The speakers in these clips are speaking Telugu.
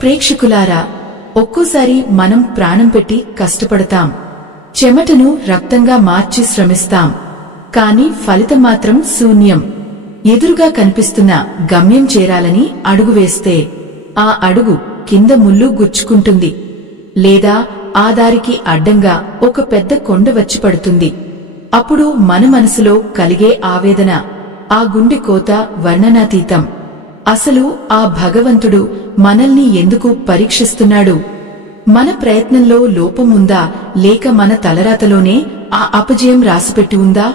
ప్రేక్షకులారా, ఒక్కోసారి మనం ప్రాణం పెట్టి కష్టపడతాం, చెమటను రక్తంగా మార్చి శ్రమిస్తాం. కాని ఫలితం మాత్రం శూన్యం. ఎదురుగా కనిపిస్తున్న గమ్యం చేరాలని అడుగు వేస్తే ఆ అడుగు కింద ముళ్ళు గుచ్చుకుంటుంది, లేదా ఆ దారికి అడ్డంగా ఒక పెద్ద కొండ వచ్చి పడుతుంది. అప్పుడు మన మనసులో కలిగే ఆవేదన, ఆ గుండె కోత వర్ణనాతీతం. అసలు ఆ భగవంతుడు మనల్ని ఎందుకు పరీక్షిస్తున్నాడు? మన ప్రయత్నంలో లోపం ఉందా, లేక మన తలరాతలోనే ఆ అపజయం రాసిపెట్టి ఉందా?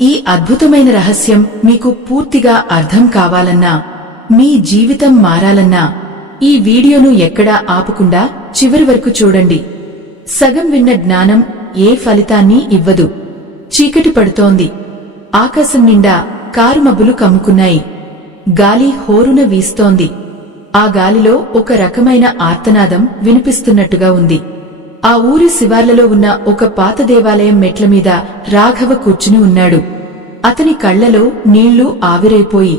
ఈ అద్భుతమైన రహస్యం మీకు పూర్తిగా అర్థం కావాలన్నా, మీ జీవితం మారాలన్నా ఈ వీడియోను ఎక్కడా ఆపకుండా చివరి వరకు చూడండి. సగం విన్న జ్ఞానం ఏ ఫలితాన్ని ఇవ్వదు. చీకటి పడుతోంది. ఆకాశం నిండా కారుమబ్బులు కమ్ముకున్నాయి. గాలి హోరున వీస్తోంది. ఆ గాలిలో ఒక రకమైన ఆర్తనాదం వినిపిస్తున్నట్టుగా ఉంది. ఆ ఊరి శివార్లలో ఉన్న ఒక పాత దేవాలయం మెట్లమీద రాఘవ కూర్చుని ఉన్నాడు. అతని కళ్లలో నీళ్లు ఆవిరైపోయి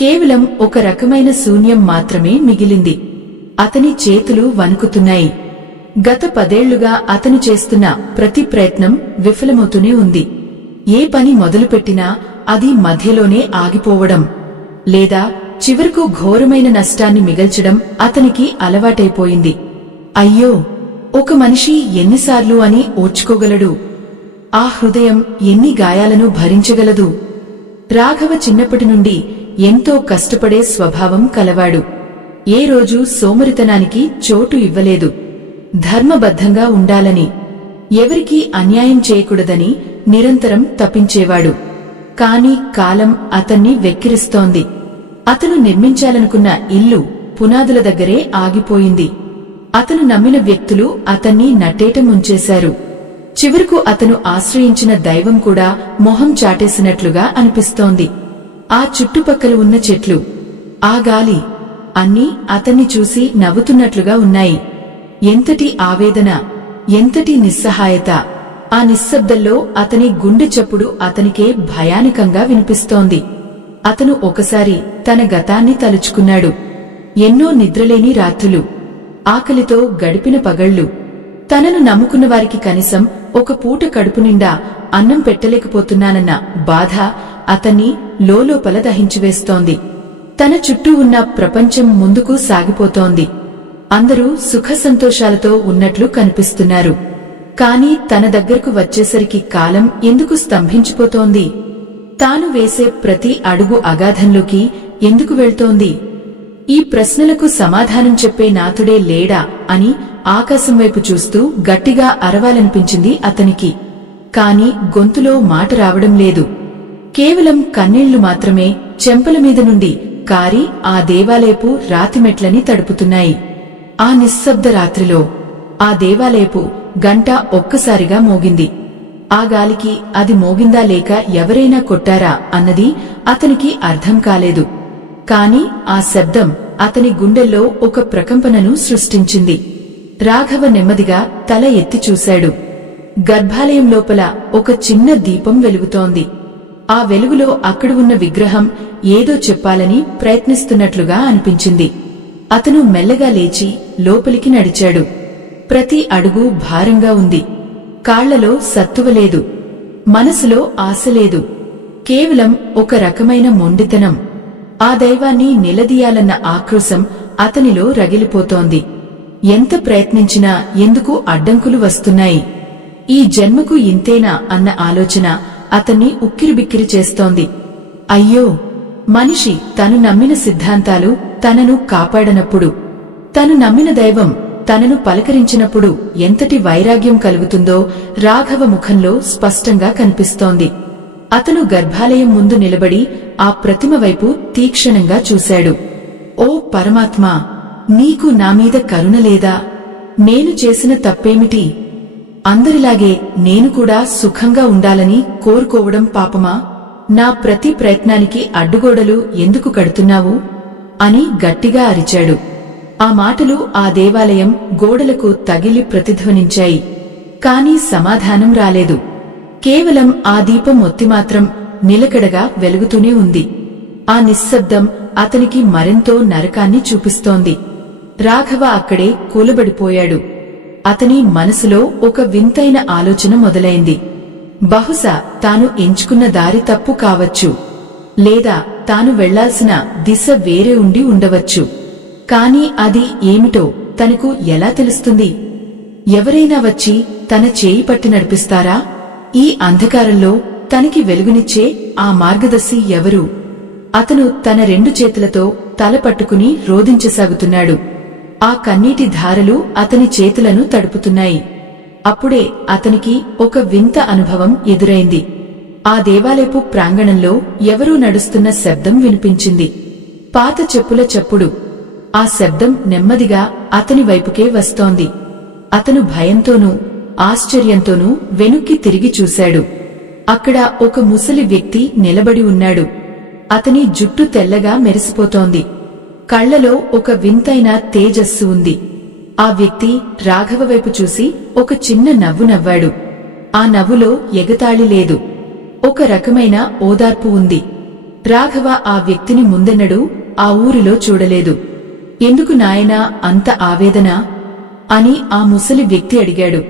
కేవలం ఒక రకమైన శూన్యం మాత్రమే మిగిలింది. అతని చేతులు వణుకుతున్నాయి. గత 10 ఏళ్లుగా అతను చేస్తున్న ప్రతి ప్రయత్నం విఫలమవుతూనే ఉంది. ఏ పని మొదలుపెట్టినా అది మధ్యలోనే ఆగిపోవడం, లేదా చివరకు ఘోరమైన నష్టాన్ని మిగల్చడం అతనికి అలవాటైపోయింది. అయ్యో, ఒక మనిషి ఎన్నిసార్లు అని ఓర్చుకోగలడు? ఆ హృదయం ఎన్ని గాయాలను భరించగలదు? రాఘవ చిన్నప్పటి నుండి ఎంతో కష్టపడే స్వభావం కలవాడు. ఏ రోజు సోమరితనానికి చోటు ఇవ్వలేదు. ధర్మబద్ధంగా ఉండాలని, ఎవరికీ అన్యాయం చేయకూడదని నిరంతరం తపించేవాడు. కాని కాలం అతన్ని వెక్కిరిస్తోంది. అతను నిర్మించాలనుకున్న ఇల్లు పునాదుల దగ్గరే ఆగిపోయింది. అతను నమ్మిన వ్యక్తులు అతన్ని నట్టేట ముంచేశారు. చివరకు అతను ఆశ్రయించిన దైవం కూడా మొహం చాటేసినట్లుగా అనిపిస్తోంది. ఆ చుట్టుపక్కల ఉన్న చెట్లు, ఆ గాలి అన్నీ అతన్ని చూసి నవ్వుతున్నట్లుగా ఉన్నాయి. ఎంతటి ఆవేదన, ఎంతటి నిస్సహాయత! ఆ నిశ్శబ్దంలో అతని గుండె చప్పుడు అతనికే భయానకంగా వినిపిస్తోంది. అతను ఒకసారి తన గతాన్ని తలుచుకున్నాడు. ఎన్నో నిద్రలేని రాత్రులు, ఆకలితో గడిపిన పగళ్లు, తనను నమ్ముకున్న వారికి కనీసం ఒక పూట కడుపు నిండా అన్నం పెట్టలేకపోతున్నానన్న బాధ అతన్ని లోలోపల దహించివేస్తోంది. తన చుట్టూ ఉన్న ప్రపంచం ముందుకు సాగిపోతోంది. అందరూ సుఖ సంతోషాలతో ఉన్నట్లు కనిపిస్తున్నారు. కాని తన దగ్గరకు వచ్చేసరికి కాలం ఎందుకు స్తంభించిపోతోంది? తాను వేసే ప్రతి అడుగు అగాధంలోకి ఎందుకు వెళ్తోంది? ఈ ప్రశ్నలకు సమాధానం చెప్పే నాథుడే లేడా అని ఆకాశం వైపు చూస్తూ గట్టిగా అరవాలనిపించింది అతనికి. కాని గొంతులో మాట రావడం లేదు. కేవలం కన్నీళ్లు మాత్రమే చెంపల మీద నుండి కారి ఆ దేవాలయపు రాతిమెట్లని తడుపుతున్నాయి. ఆ నిశ్శబ్ద రాత్రిలో ఆ దేవాలయపు గంట ఒక్కసారిగా మోగింది. ఆ గాలికి అది మోగిందా లేక ఎవరైనా కొట్టారా అన్నది అతనికి అర్థం కాలేదు. కాని ఆ శబ్దం అతని గుండెల్లో ఒక ప్రకంపనను సృష్టించింది. రాఘవ నెమ్మదిగా తల ఎత్తి చూశాడు. గర్భాలయం లోపల ఒక చిన్న దీపం వెలుగుతోంది. ఆ వెలుగులో అక్కడ ఉన్న విగ్రహం ఏదో చెప్పాలని ప్రయత్నిస్తున్నట్లుగా అనిపించింది. అతను మెల్లగా లేచి లోపలికి నడిచాడు. ప్రతి అడుగు భారంగా ఉంది. కాళ్లలో సత్తువ లేదు. మనసులో ఆశ లేదు. కేవలం ఒక రకమైన మొండితనం. ఆ దైవాన్ని నిలదీయాలన్న ఆక్రోశం అతనిలో రగిలిపోతోంది. ఎంత ప్రయత్నించినా ఎందుకు అడ్డంకులు వస్తున్నాయి? ఈ జన్మకు ఇంతేనా అన్న ఆలోచన అతన్ని ఉక్కిరిబిక్కిరి చేస్తోంది. అయ్యో, మనిషి తను నమ్మిన సిద్ధాంతాలు తనను కాపాడనప్పుడు, తను నమ్మిన దైవం తనను పలకరించినప్పుడు ఎంతటి వైరాగ్యం కలుగుతుందో రాఘవ ముఖంలో స్పష్టంగా కనిపిస్తోంది. అతను గర్భాలయం ముందు నిలబడి ఆ ప్రతిమ వైపు తీక్షణంగా చూశాడు. ఓ పరమాత్మా, నీకు నామీద కరుణ లేదా? నేను చేసిన తప్పేమిటి? అందరిలాగే నేను కూడా సుఖంగా ఉండాలని కోరుకోవడం పాపమా? నా ప్రతి ప్రయత్నానికి అడ్డుగోడలు ఎందుకు కడుతున్నావు అని గట్టిగా అరిచాడు. ఆ మాటలు ఆ దేవాలయం గోడలకు తగిలి ప్రతిధ్వనించాయి. కాని సమాధానం రాలేదు. కేవలం ఆ దీపం ఒత్తి మాత్రం నిలకడగా వెలుగుతూనే ఉంది. ఆ నిశ్శబ్దం అతనికి మరెంతో నరకాన్ని చూపిస్తోంది. రాఘవ అక్కడే కూలబడిపోయాడు. అతని మనసులో ఒక వింతైన ఆలోచన మొదలైంది. బహుశా తాను ఎంచుకున్న దారి తప్పు కావచ్చు, లేదా తాను వెళ్లాల్సిన దిశ వేరే ఉండి ఉండవచ్చు. కాని అది ఏమిటో తనకు ఎలా తెలుస్తుంది? ఎవరైనా వచ్చి తన చేయి పట్టి నడిపిస్తారా? ఈ అంధకారంలో తనకి వెలుగునిచ్చే ఆ మార్గదర్శి ఎవరు? అతను తన 2 చేతులతో తల పట్టుకుని రోదించసాగుతున్నాడు. ఆ కన్నీటి ధారలు అతని చేతులను తడుపుతున్నాయి. అప్పుడే అతనికి ఒక వింత అనుభవం ఎదురైంది. ఆ దేవాలయపు ప్రాంగణంలో ఎవరూ నడుస్తున్న శబ్దం వినిపించింది. పాత చెప్పుల చప్పుడు. ఆ శబ్దం నెమ్మదిగా అతని వైపుకే వస్తోంది. అతను భయంతోనూ ఆశ్చర్యంతోనూ వెనుక్కి తిరిగి చూశాడు. అక్కడ ఒక ముసలి వ్యక్తి నిలబడి ఉన్నాడు. అతని జుట్టు తెల్లగా మెరిసిపోతోంది. కళ్లలో ఒక వింతైన తేజస్సు ఉంది. ఆ వ్యక్తి రాఘవ వైపు చూసి ఒక చిన్న నవ్వు నవ్వాడు. ఆ నవ్వులో ఎగతాళి లేదు, ఒక రకమైన ఓదార్పు ఉంది. రాఘవ ఆ వ్యక్తిని ముందెన్నడూ ఆ ఊరిలో చూడలేదు. ఎందుకు నాయనా అంత ఆవేదన అని ఆ ముసలి వ్యక్తి అడిగాడు.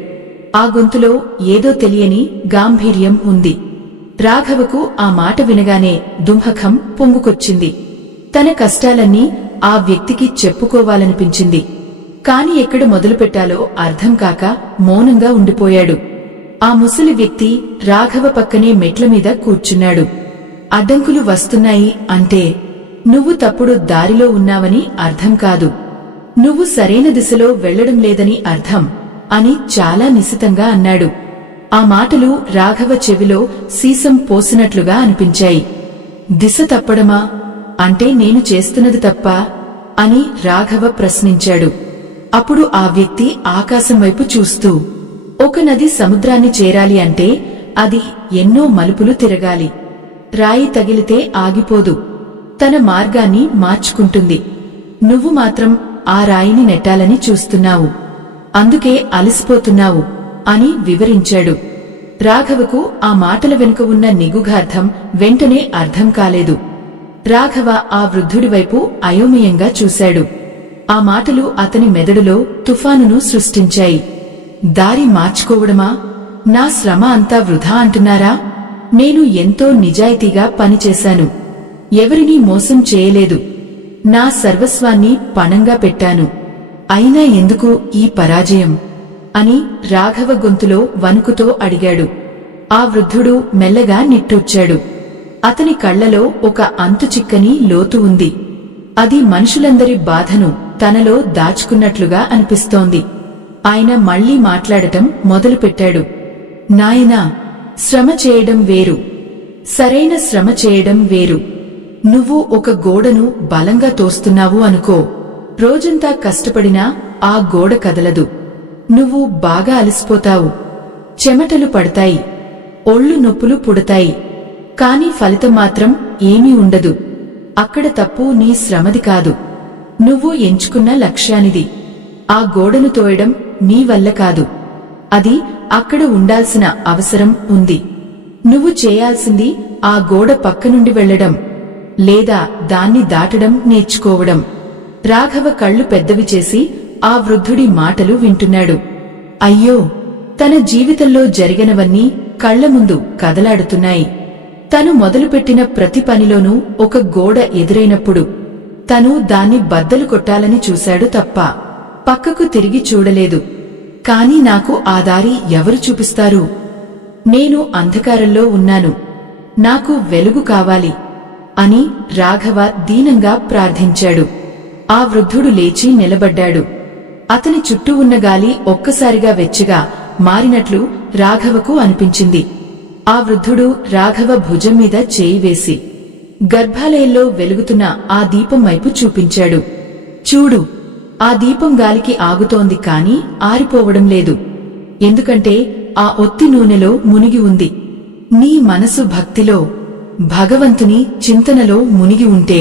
ఆ గొంతులో ఏదో తెలియని గాంభీర్యం ఉంది. రాఘవకు ఆ మాట వినగానే దుంహకం పొంగుకొచ్చింది. తన కష్టాలన్నీ ఆ వ్యక్తికి చెప్పుకోవాలనిపించింది. కాని ఎక్కడ మొదలుపెట్టాలో అర్థం కాక మౌనంగా ఉండిపోయాడు. ఆ ముసలి వ్యక్తి రాఘవ పక్కనే మెట్లమీద కూర్చున్నాడు. అడ్డంకులు వస్తున్నాయి అంటే నువ్వు తప్పుడు దారిలో ఉన్నావని అర్థం కాదు, నువ్వు సరైన దిశలో వెళ్లడం లేదని అర్థం అని చాలా నిశితంగా అన్నాడు. ఆ మాటలు రాఘవ చెవిలో సీసం పోసినట్లుగా అనిపించాయి. దిశ తప్పడమా అంటే నేను చేస్తున్నది తప్పా అని రాఘవ ప్రశ్నించాడు. అప్పుడు ఆ వ్యక్తి ఆకాశం వైపు చూస్తూ, ఒక నది సముద్రాన్ని చేరాలి అంటే అది ఎన్నో మలుపులు తిరగాలి. రాయి తగిలితే ఆగిపోదు, తన మార్గాన్ని మార్చుకుంటుంది. నువ్వు మాత్రం ఆ రాయిని నెట్టాలని చూస్తున్నావు, అందుకే అలసిపోతున్నావు అని వివరించాడు. రాఘవకు ఆ మాటల వెనుక ఉన్న నిగూఢార్థం వెంటనే అర్థం కాలేదు. రాఘవ ఆ వృద్ధుడి వైపు అయోమయంగా చూశాడు. ఆ మాటలు అతని మెదడులో తుఫానును సృష్టించాయి. దారి మార్చుకోవడమా? నా శ్రమ అంతా వృధా అంటున్నారా? నేను ఎంతో నిజాయితీగా పనిచేశాను, ఎవరినీ మోసం చేయలేదు, నా సర్వస్వాన్ని పణంగా పెట్టాను. అయినా ఎందుకు ఈ పరాజయం అని రాఘవ గొంతులో వణుకుతో అడిగాడు. ఆ వృద్ధుడు మెల్లగా నిట్టూర్చాడు. అతని కళ్లలో ఒక అంతుచిక్కని లోతు ఉంది. అది మనుషులందరి బాధను తనలో దాచుకున్నట్లుగా అనిపిస్తోంది. ఆయన మళ్లీ మాట్లాడటం మొదలుపెట్టాడు. నాయనా, శ్రమ చేయడం వేరు, సరైన శ్రమ చేయడం వేరు. నువ్వు ఒక గోడను బలంగా తోస్తున్నావు అనుకో, రోజంతా కష్టపడినా ఆ గోడ కదలదు. నువ్వు బాగా అలసిపోతావు, చెమటలు పడతాయి, ఒళ్ళు నొప్పులు పుడతాయి, కాని ఫలితం మాత్రం ఏమీ ఉండదు. అక్కడ తప్పు నీ శ్రమది కాదు, నువ్వు ఎంచుకున్న లక్ష్యానిది. ఆ గోడను తోయడం నీ వల్ల కాదు, అది అక్కడ ఉండాల్సిన అవసరం ఉంది. నువ్వు చేయాల్సింది ఆ గోడ పక్కనుండి వెళ్లడం, లేదా దాన్ని దాటడం నేర్చుకోవడం. రాఘవ కళ్ళు పెద్దవి చేసి ఆ వృద్ధుడి మాటలు వింటున్నాడు. అయ్యో, తన జీవితంలో జరిగినవన్నీ కళ్ల ముందు కదలాడుతున్నాయి. తను మొదలుపెట్టిన ప్రతి పనిలోనూ ఒక గోడ ఎదురైనప్పుడు తను దాన్ని బద్దలు కొట్టాలని చూశాడు తప్ప పక్కకు తిరిగి చూడలేదు. కాని నాకు ఆ దారి ఎవరు చూపిస్తారు? నేను అంధకారంలో ఉన్నాను, నాకు వెలుగు కావాలి అని రాఘవ దీనంగా ప్రార్థించాడు. ఆ వృద్ధుడు లేచి నిలబడ్డాడు. అతని చుట్టూ ఉన్న గాలి ఒక్కసారిగా వెచ్చగా మారినట్లు రాఘవకు అనిపించింది. ఆ వృద్ధుడు రాఘవ భుజం మీద చేయి వేసి గర్భాలయంలో వెలుగుతున్న ఆ దీపం వైపు చూపించాడు. చూడు, ఆ దీపం గాలికి ఆగుతోంది కాని ఆరిపోవడం లేదు, ఎందుకంటే ఆ ఒత్తి నూనెలో మునిగి ఉంది. నీ మనసు భక్తిలో, భగవంతుని చింతనలో మునిగి ఉంటే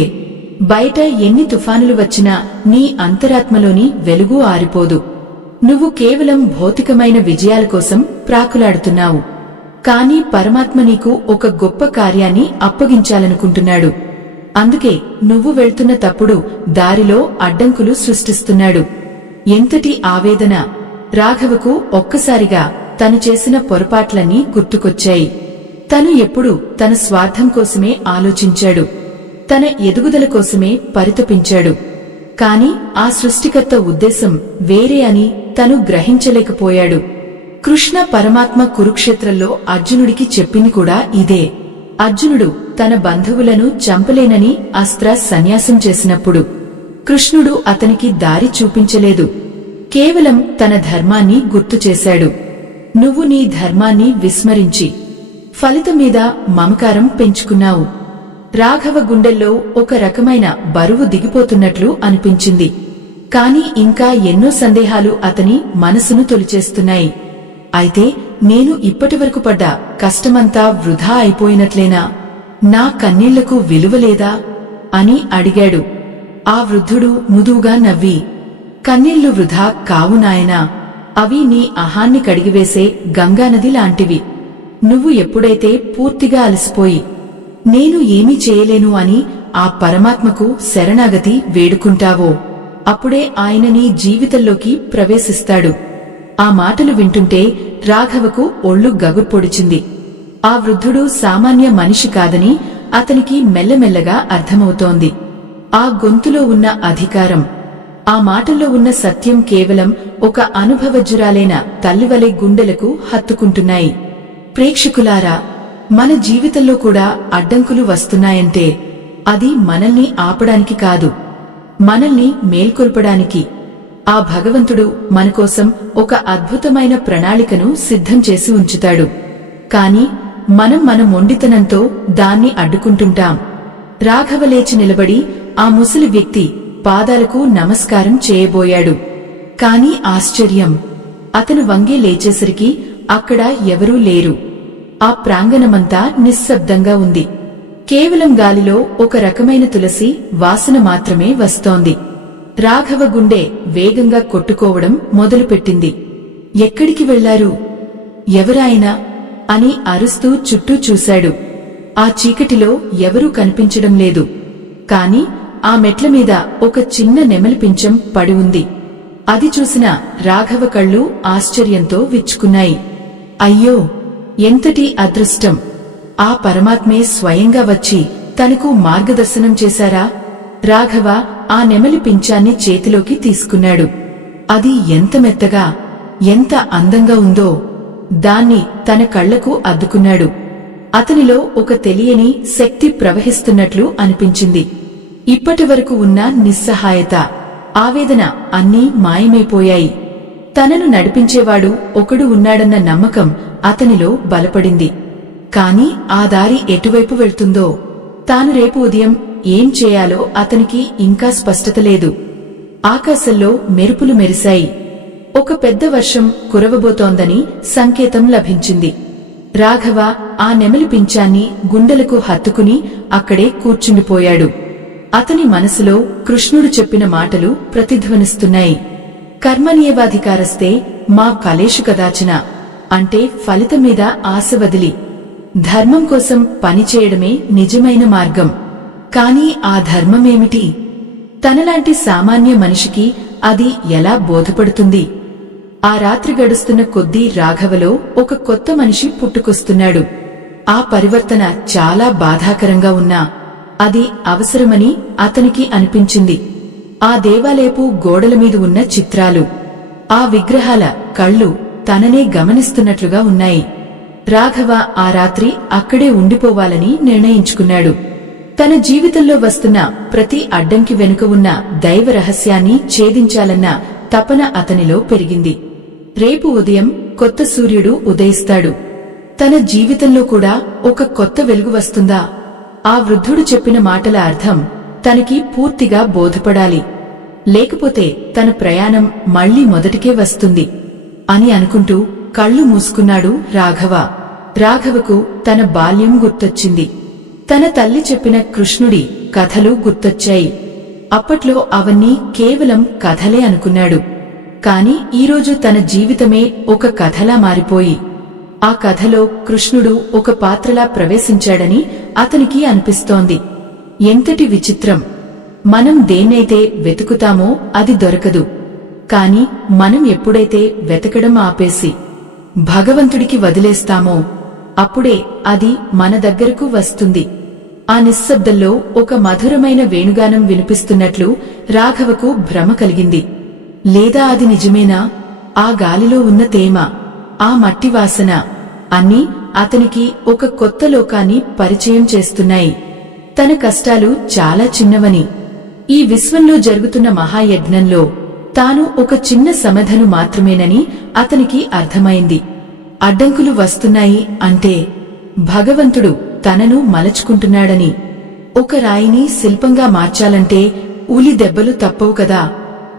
బయట ఎన్ని తుఫానులు వచ్చినా నీ అంతరాత్మలోని వెలుగు ఆరిపోదు. నువ్వు కేవలం భౌతికమైన విజయాల కోసం ప్రాకులాడుతున్నావు, కాని పరమాత్మ నీకు ఒక గొప్ప కార్యాన్ని అప్పగించాలనుకుంటున్నాడు. అందుకే నువ్వు వెళ్తున్న తప్పుడు దారిలో అడ్డంకులు సృష్టిస్తున్నాడు. ఎంతటి ఆవేదన! రాఘవకు ఒక్కసారిగా తను చేసిన పొరపాట్లన్నీ గుర్తుకొచ్చాయి. తను ఎప్పుడూ తన స్వార్థం కోసమే ఆలోచించాడు. తన ఎదుగుదల కోసమే పరితపించాడు. కాని ఆ సృష్టికర్త ఉద్దేశం వేరే అని తను గ్రహించలేకపోయాడు. కృష్ణ పరమాత్మ కురుక్షేత్రంలో అర్జునుడికి చెప్పింది కూడా ఇదే. అర్జునుడు తన బంధువులను చంపలేనని అస్త్ర సన్యాసం చేసినప్పుడు కృష్ణుడు అతనికి దారి చూపించలేదు. కేవలం తన ధర్మాన్ని గుర్తుచేశాడు. నువ్వు నీ ధర్మాన్ని విస్మరించి ఫలితం మీద మమకారం పెంచుకున్నావు. రాఘవ గుండెల్లో ఒక రకమైన బరువు దిగిపోతున్నట్లు అనిపించింది. కాని ఇంకా ఎన్నో సందేహాలు అతని మనసును తొలిచేస్తున్నాయి. అయితే నేను ఇప్పటివరకు పడ్డ కష్టమంతా వృధా అయిపోయినట్లేనా? నా కన్నీళ్లకు విలువలేదా అని అడిగాడు. ఆ వృద్ధుడు మృదువుగా నవ్వి, కన్నీళ్లు వృధా కావు నాయనా, అవి నీ అహాన్ని కడిగివేసే గంగానది లాంటివి. నువ్వు ఎప్పుడైతే పూర్తిగా అలసిపోయి నేను ఏమీ చేయలేను అని ఆ పరమాత్మకు శరణాగతి వేడుకుంటావో అప్పుడే ఆయన నీ జీవితంలోకి ప్రవేశిస్తాడు. ఆ మాటలు వింటుంటే రాఘవకు ఒళ్ళు గగుర్పొడిచింది. ఆ వృద్ధుడు సామాన్య మనిషి కాదని అతనికి మెల్లమెల్లగా అర్థమవుతోంది. ఆ గొంతులో ఉన్న అధికారం, ఆ మాటల్లో ఉన్న సత్యం కేవలం ఒక అనుభవజ్జురాలైన తల్లివలె గుండెలకు హత్తుకుంటున్నాయి. ప్రేక్షకులారా, మన జీవితంలో కూడా అడ్డంకులు వస్తున్నాయంటే అది మనల్ని ఆపడానికి కాదు, మనల్ని మేల్కొల్పడానికి. ఆ భగవంతుడు మనకోసం ఒక అద్భుతమైన ప్రణాళికను సిద్ధం చేసి ఉంచుతాడు. కాని మనం మన మొండితనంతో దాన్ని అడ్డుకుంటుంటాం. రాఘవ లేచి నిలబడి ఆ ముసలి వ్యక్తి పాదాలకు నమస్కారం చేయబోయాడు. కాని ఆశ్చర్యం! అతను వంగి లేచేసరికి అక్కడ ఎవరూ లేరు. ఆ ప్రాంగణమంతా నిశ్శబ్దంగా ఉంది. కేవలం గాలిలో ఒక రకమైన తులసి వాసన మాత్రమే వస్తోంది. రాఘవ గుండె వేగంగా కొట్టుకోవడం మొదలుపెట్టింది. ఎక్కడికి వెళ్లారు? ఎవరాయనా అని అరుస్తూ చుట్టూ చూశాడు. ఆ చీకటిలో ఎవరూ కనిపించడం లేదు. కాని ఆ మెట్ల మీద ఒక చిన్న నెమలి పించం పడి ఉంది. అది చూసిన రాఘవ కళ్ళు ఆశ్చర్యంతో విచ్చుకున్నాయి. అయ్యో, ఎంతటి అదృష్టం! ఆ పరమాత్మే స్వయంగా వచ్చి తనకు మార్గదర్శనం చేశారా? రాఘవ ఆ నెమలి పించాన్ని చేతిలోకి తీసుకున్నాడు. అది ఎంత మెత్తగా, ఎంత అందంగా ఉందో! దాన్ని తన కళ్లకు అద్దుకున్నాడు. అతనిలో ఒక తెలియని శక్తి ప్రవహిస్తున్నట్లు అనిపించింది. ఇప్పటివరకు ఉన్న నిస్సహాయత, ఆవేదన అన్నీ మాయమైపోయాయి. తనను నడిపించేవాడు ఒకడు ఉన్నాడన్న నమ్మకం అతనిలో బలపడింది. కాని ఆ దారి ఎటువైపు వెళ్తుందో, తాను రేపు ఉదయం ఏం చేయాలో అతనికి ఇంకా స్పష్టత లేదు. ఆకాశంలో మెరుపులు మెరిశాయి. ఒక పెద్ద వర్షం కురవబోతోందని సంకేతం లభించింది. రాఘవ ఆ నెమలి పించాన్ని గుండెలకు హత్తుకుని అక్కడే కూర్చుండిపోయాడు. అతని మనసులో కృష్ణుడు చెప్పిన మాటలు ప్రతిధ్వనిస్తున్నాయి. కర్మణ్యేవాధికారస్తే మా కలేషు కదాచన, అంటే ఫలితం మీద ఆశ వదిలి ధర్మం కోసం పనిచేయడమే నిజమైన మార్గం. కాని ఆ ధర్మమేమిటి? తనలాంటి సామాన్య మనిషికి అది ఎలా బోధపడుతుంది? ఆ రాత్రి గడుస్తున్న కొద్దీ రాఘవలో ఒక కొత్త మనిషి పుట్టుకొస్తున్నాడు. ఆ పరివర్తన చాలా బాధాకరంగా ఉన్నా అది అవసరమని అతనికి అనిపించింది. ఆ దేవాలయపు గోడల మీద ఉన్న చిత్రాలు, ఆ విగ్రహాల కళ్ళు తననే గమనిస్తున్నట్లుగా ఉన్నాయి. రాఘవ ఆ రాత్రి అక్కడే ఉండిపోవాలని నిర్ణయించుకున్నాడు. తన జీవితంలో వస్తున్న ప్రతి అడ్డంకి వెనుక ఉన్న దైవ రహస్యాన్ని ఛేదించాలన్న తపన అతనిలో పెరిగింది. రేపు ఉదయం కొత్త సూర్యుడు ఉదయిస్తాడు. తన జీవితంలో కూడా ఒక కొత్త వెలుగు వస్తుందా? ఆ వృద్ధుడు చెప్పిన మాటల అర్థం తనకి పూర్తిగా బోధపడాలి. లేకపోతే తన ప్రయాణం మళ్లీ మొదటికే వస్తుంది అని అనుకుంటూ కళ్ళు మూసుకున్నాడు రాఘవ. రాఘవకు తన బాల్యం గుర్తొచ్చింది. తన తల్లి చెప్పిన కృష్ణుడి కథలు గుర్తొచ్చాయి. అప్పట్లో అవన్నీ కేవలం కథలే అనుకున్నాడు. కాని ఈరోజు తన జీవితమే ఒక కథలా మారిపోయి ఆ కథలో కృష్ణుడు ఒక పాత్రలా ప్రవేశించాడని అతనికి అనిపిస్తోంది. ఎంతటి విచిత్రం! మనం దేన్నైతే వెతుకుతామో అది దొరకదు. కాని మనం ఎప్పుడైతే వెతకడం ఆపేసి భగవంతుడికి వదిలేస్తామో అప్పుడే అది మన దగ్గరకు వస్తుంది. ఆ నిశ్శబ్దంలో ఒక మధురమైన వేణుగానం వినిపిస్తున్నట్లు రాఘవకు భ్రమ కలిగింది. లేదా అది నిజమేనా? ఆ గాలిలో ఉన్న తేమ, ఆ మట్టి వాసన అన్నీ అతనికి ఒక కొత్త లోకాన్ని పరిచయం చేస్తున్నాయి. తన కష్టాలు చాలా చిన్నవని, ఈ విశ్వంలో జరుగుతున్న మహాయజ్ఞంలో తాను ఒక చిన్న సమధను మాత్రమేనని అతనికి అర్థమైంది. అడ్డంకులు వస్తున్నాయి అంటే భగవంతుడు తనను మలచుకుంటున్నాడని. ఒక రాయిని శిల్పంగా మార్చాలంటే ఉలి దెబ్బలు తప్పవు కదా.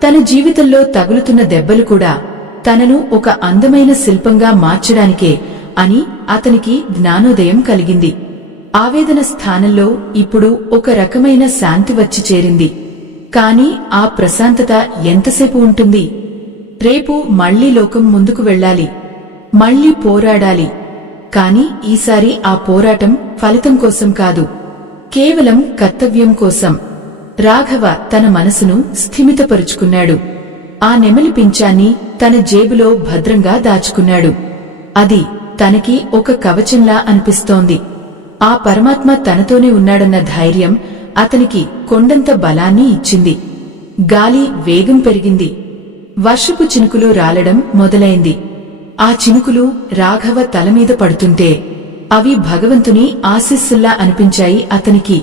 తన జీవితంలో తగులుతున్న దెబ్బలు కూడా తనను ఒక అందమైన శిల్పంగా మార్చడానికే అని అతనికి జ్ఞానోదయం కలిగింది. ఆవేదన స్థానంలో ఇప్పుడు ఒక రకమైన శాంతి వచ్చి చేరింది. కాని ఆ ప్రశాంతత ఎంతసేపు ఉంటుంది? రేపు మళ్లీ లోకం ముందుకు వెళ్ళాలి, మళ్లీ పోరాడాలి. కాని ఈసారి ఆ పోరాటం ఫలితం కోసం కాదు, కేవలం కర్తవ్యం కోసం. రాఘవ తన మనసును స్థిమితపరుచుకున్నాడు. ఆ నెమలి పించాన్ని తన జేబులో భద్రంగా దాచుకున్నాడు. అది తనకి ఒక కవచంలా అనిపిస్తోంది. ఆ పరమాత్మ తనతోనే ఉన్నాడన్న ధైర్యం అతనికి కొండంత బలాన్ని ఇచ్చింది. గాలి వేగం పెరిగింది. వర్షపు చినుకులు రాలడం మొదలైంది. ఆ చినుకులు రాఘవ తలమీద పడుతుంటే అవి భగవంతుని ఆశీస్సుల్లా అనిపించాయి అతనికి.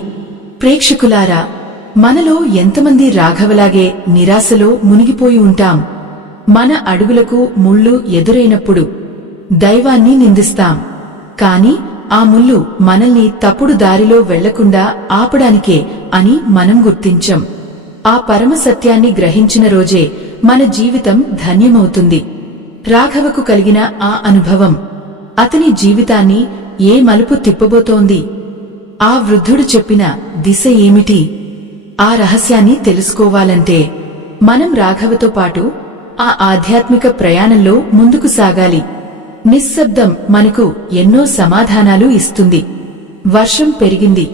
ప్రేక్షకులారా, మనలో ఎంతమంది రాఘవలాగే నిరాశలో మునిగిపోయి ఉంటాం? మన అడుగులకు ముళ్ళు ఎదురైనప్పుడు దైవాన్ని నిందిస్తాం. కాని ఆ ముళ్ళు మనల్ని తప్పుడు దారిలో వెళ్లకుండా ఆపడానికే అని మనం గుర్తించం. ఆ పరమ సత్యాన్ని గ్రహించిన రోజే మన జీవితం ధన్యమవుతుంది. రాఘవకు కలిగిన ఆ అనుభవం అతని జీవితాన్ని ఏ మలుపు తిప్పబోతోంది? ఆ వృద్ధుడు చెప్పిన దిశ ఏమిటి? ఆ రహస్యాన్ని తెలుసుకోవాలంటే మనం రాఘవతో పాటు ఆ ఆధ్యాత్మిక ప్రయాణంలో ముందుకు సాగాలి. నిశ్శబ్దం మనకు ఎన్నో సమాధానాలు ఇస్తుంది. వర్షం పెరిగింది.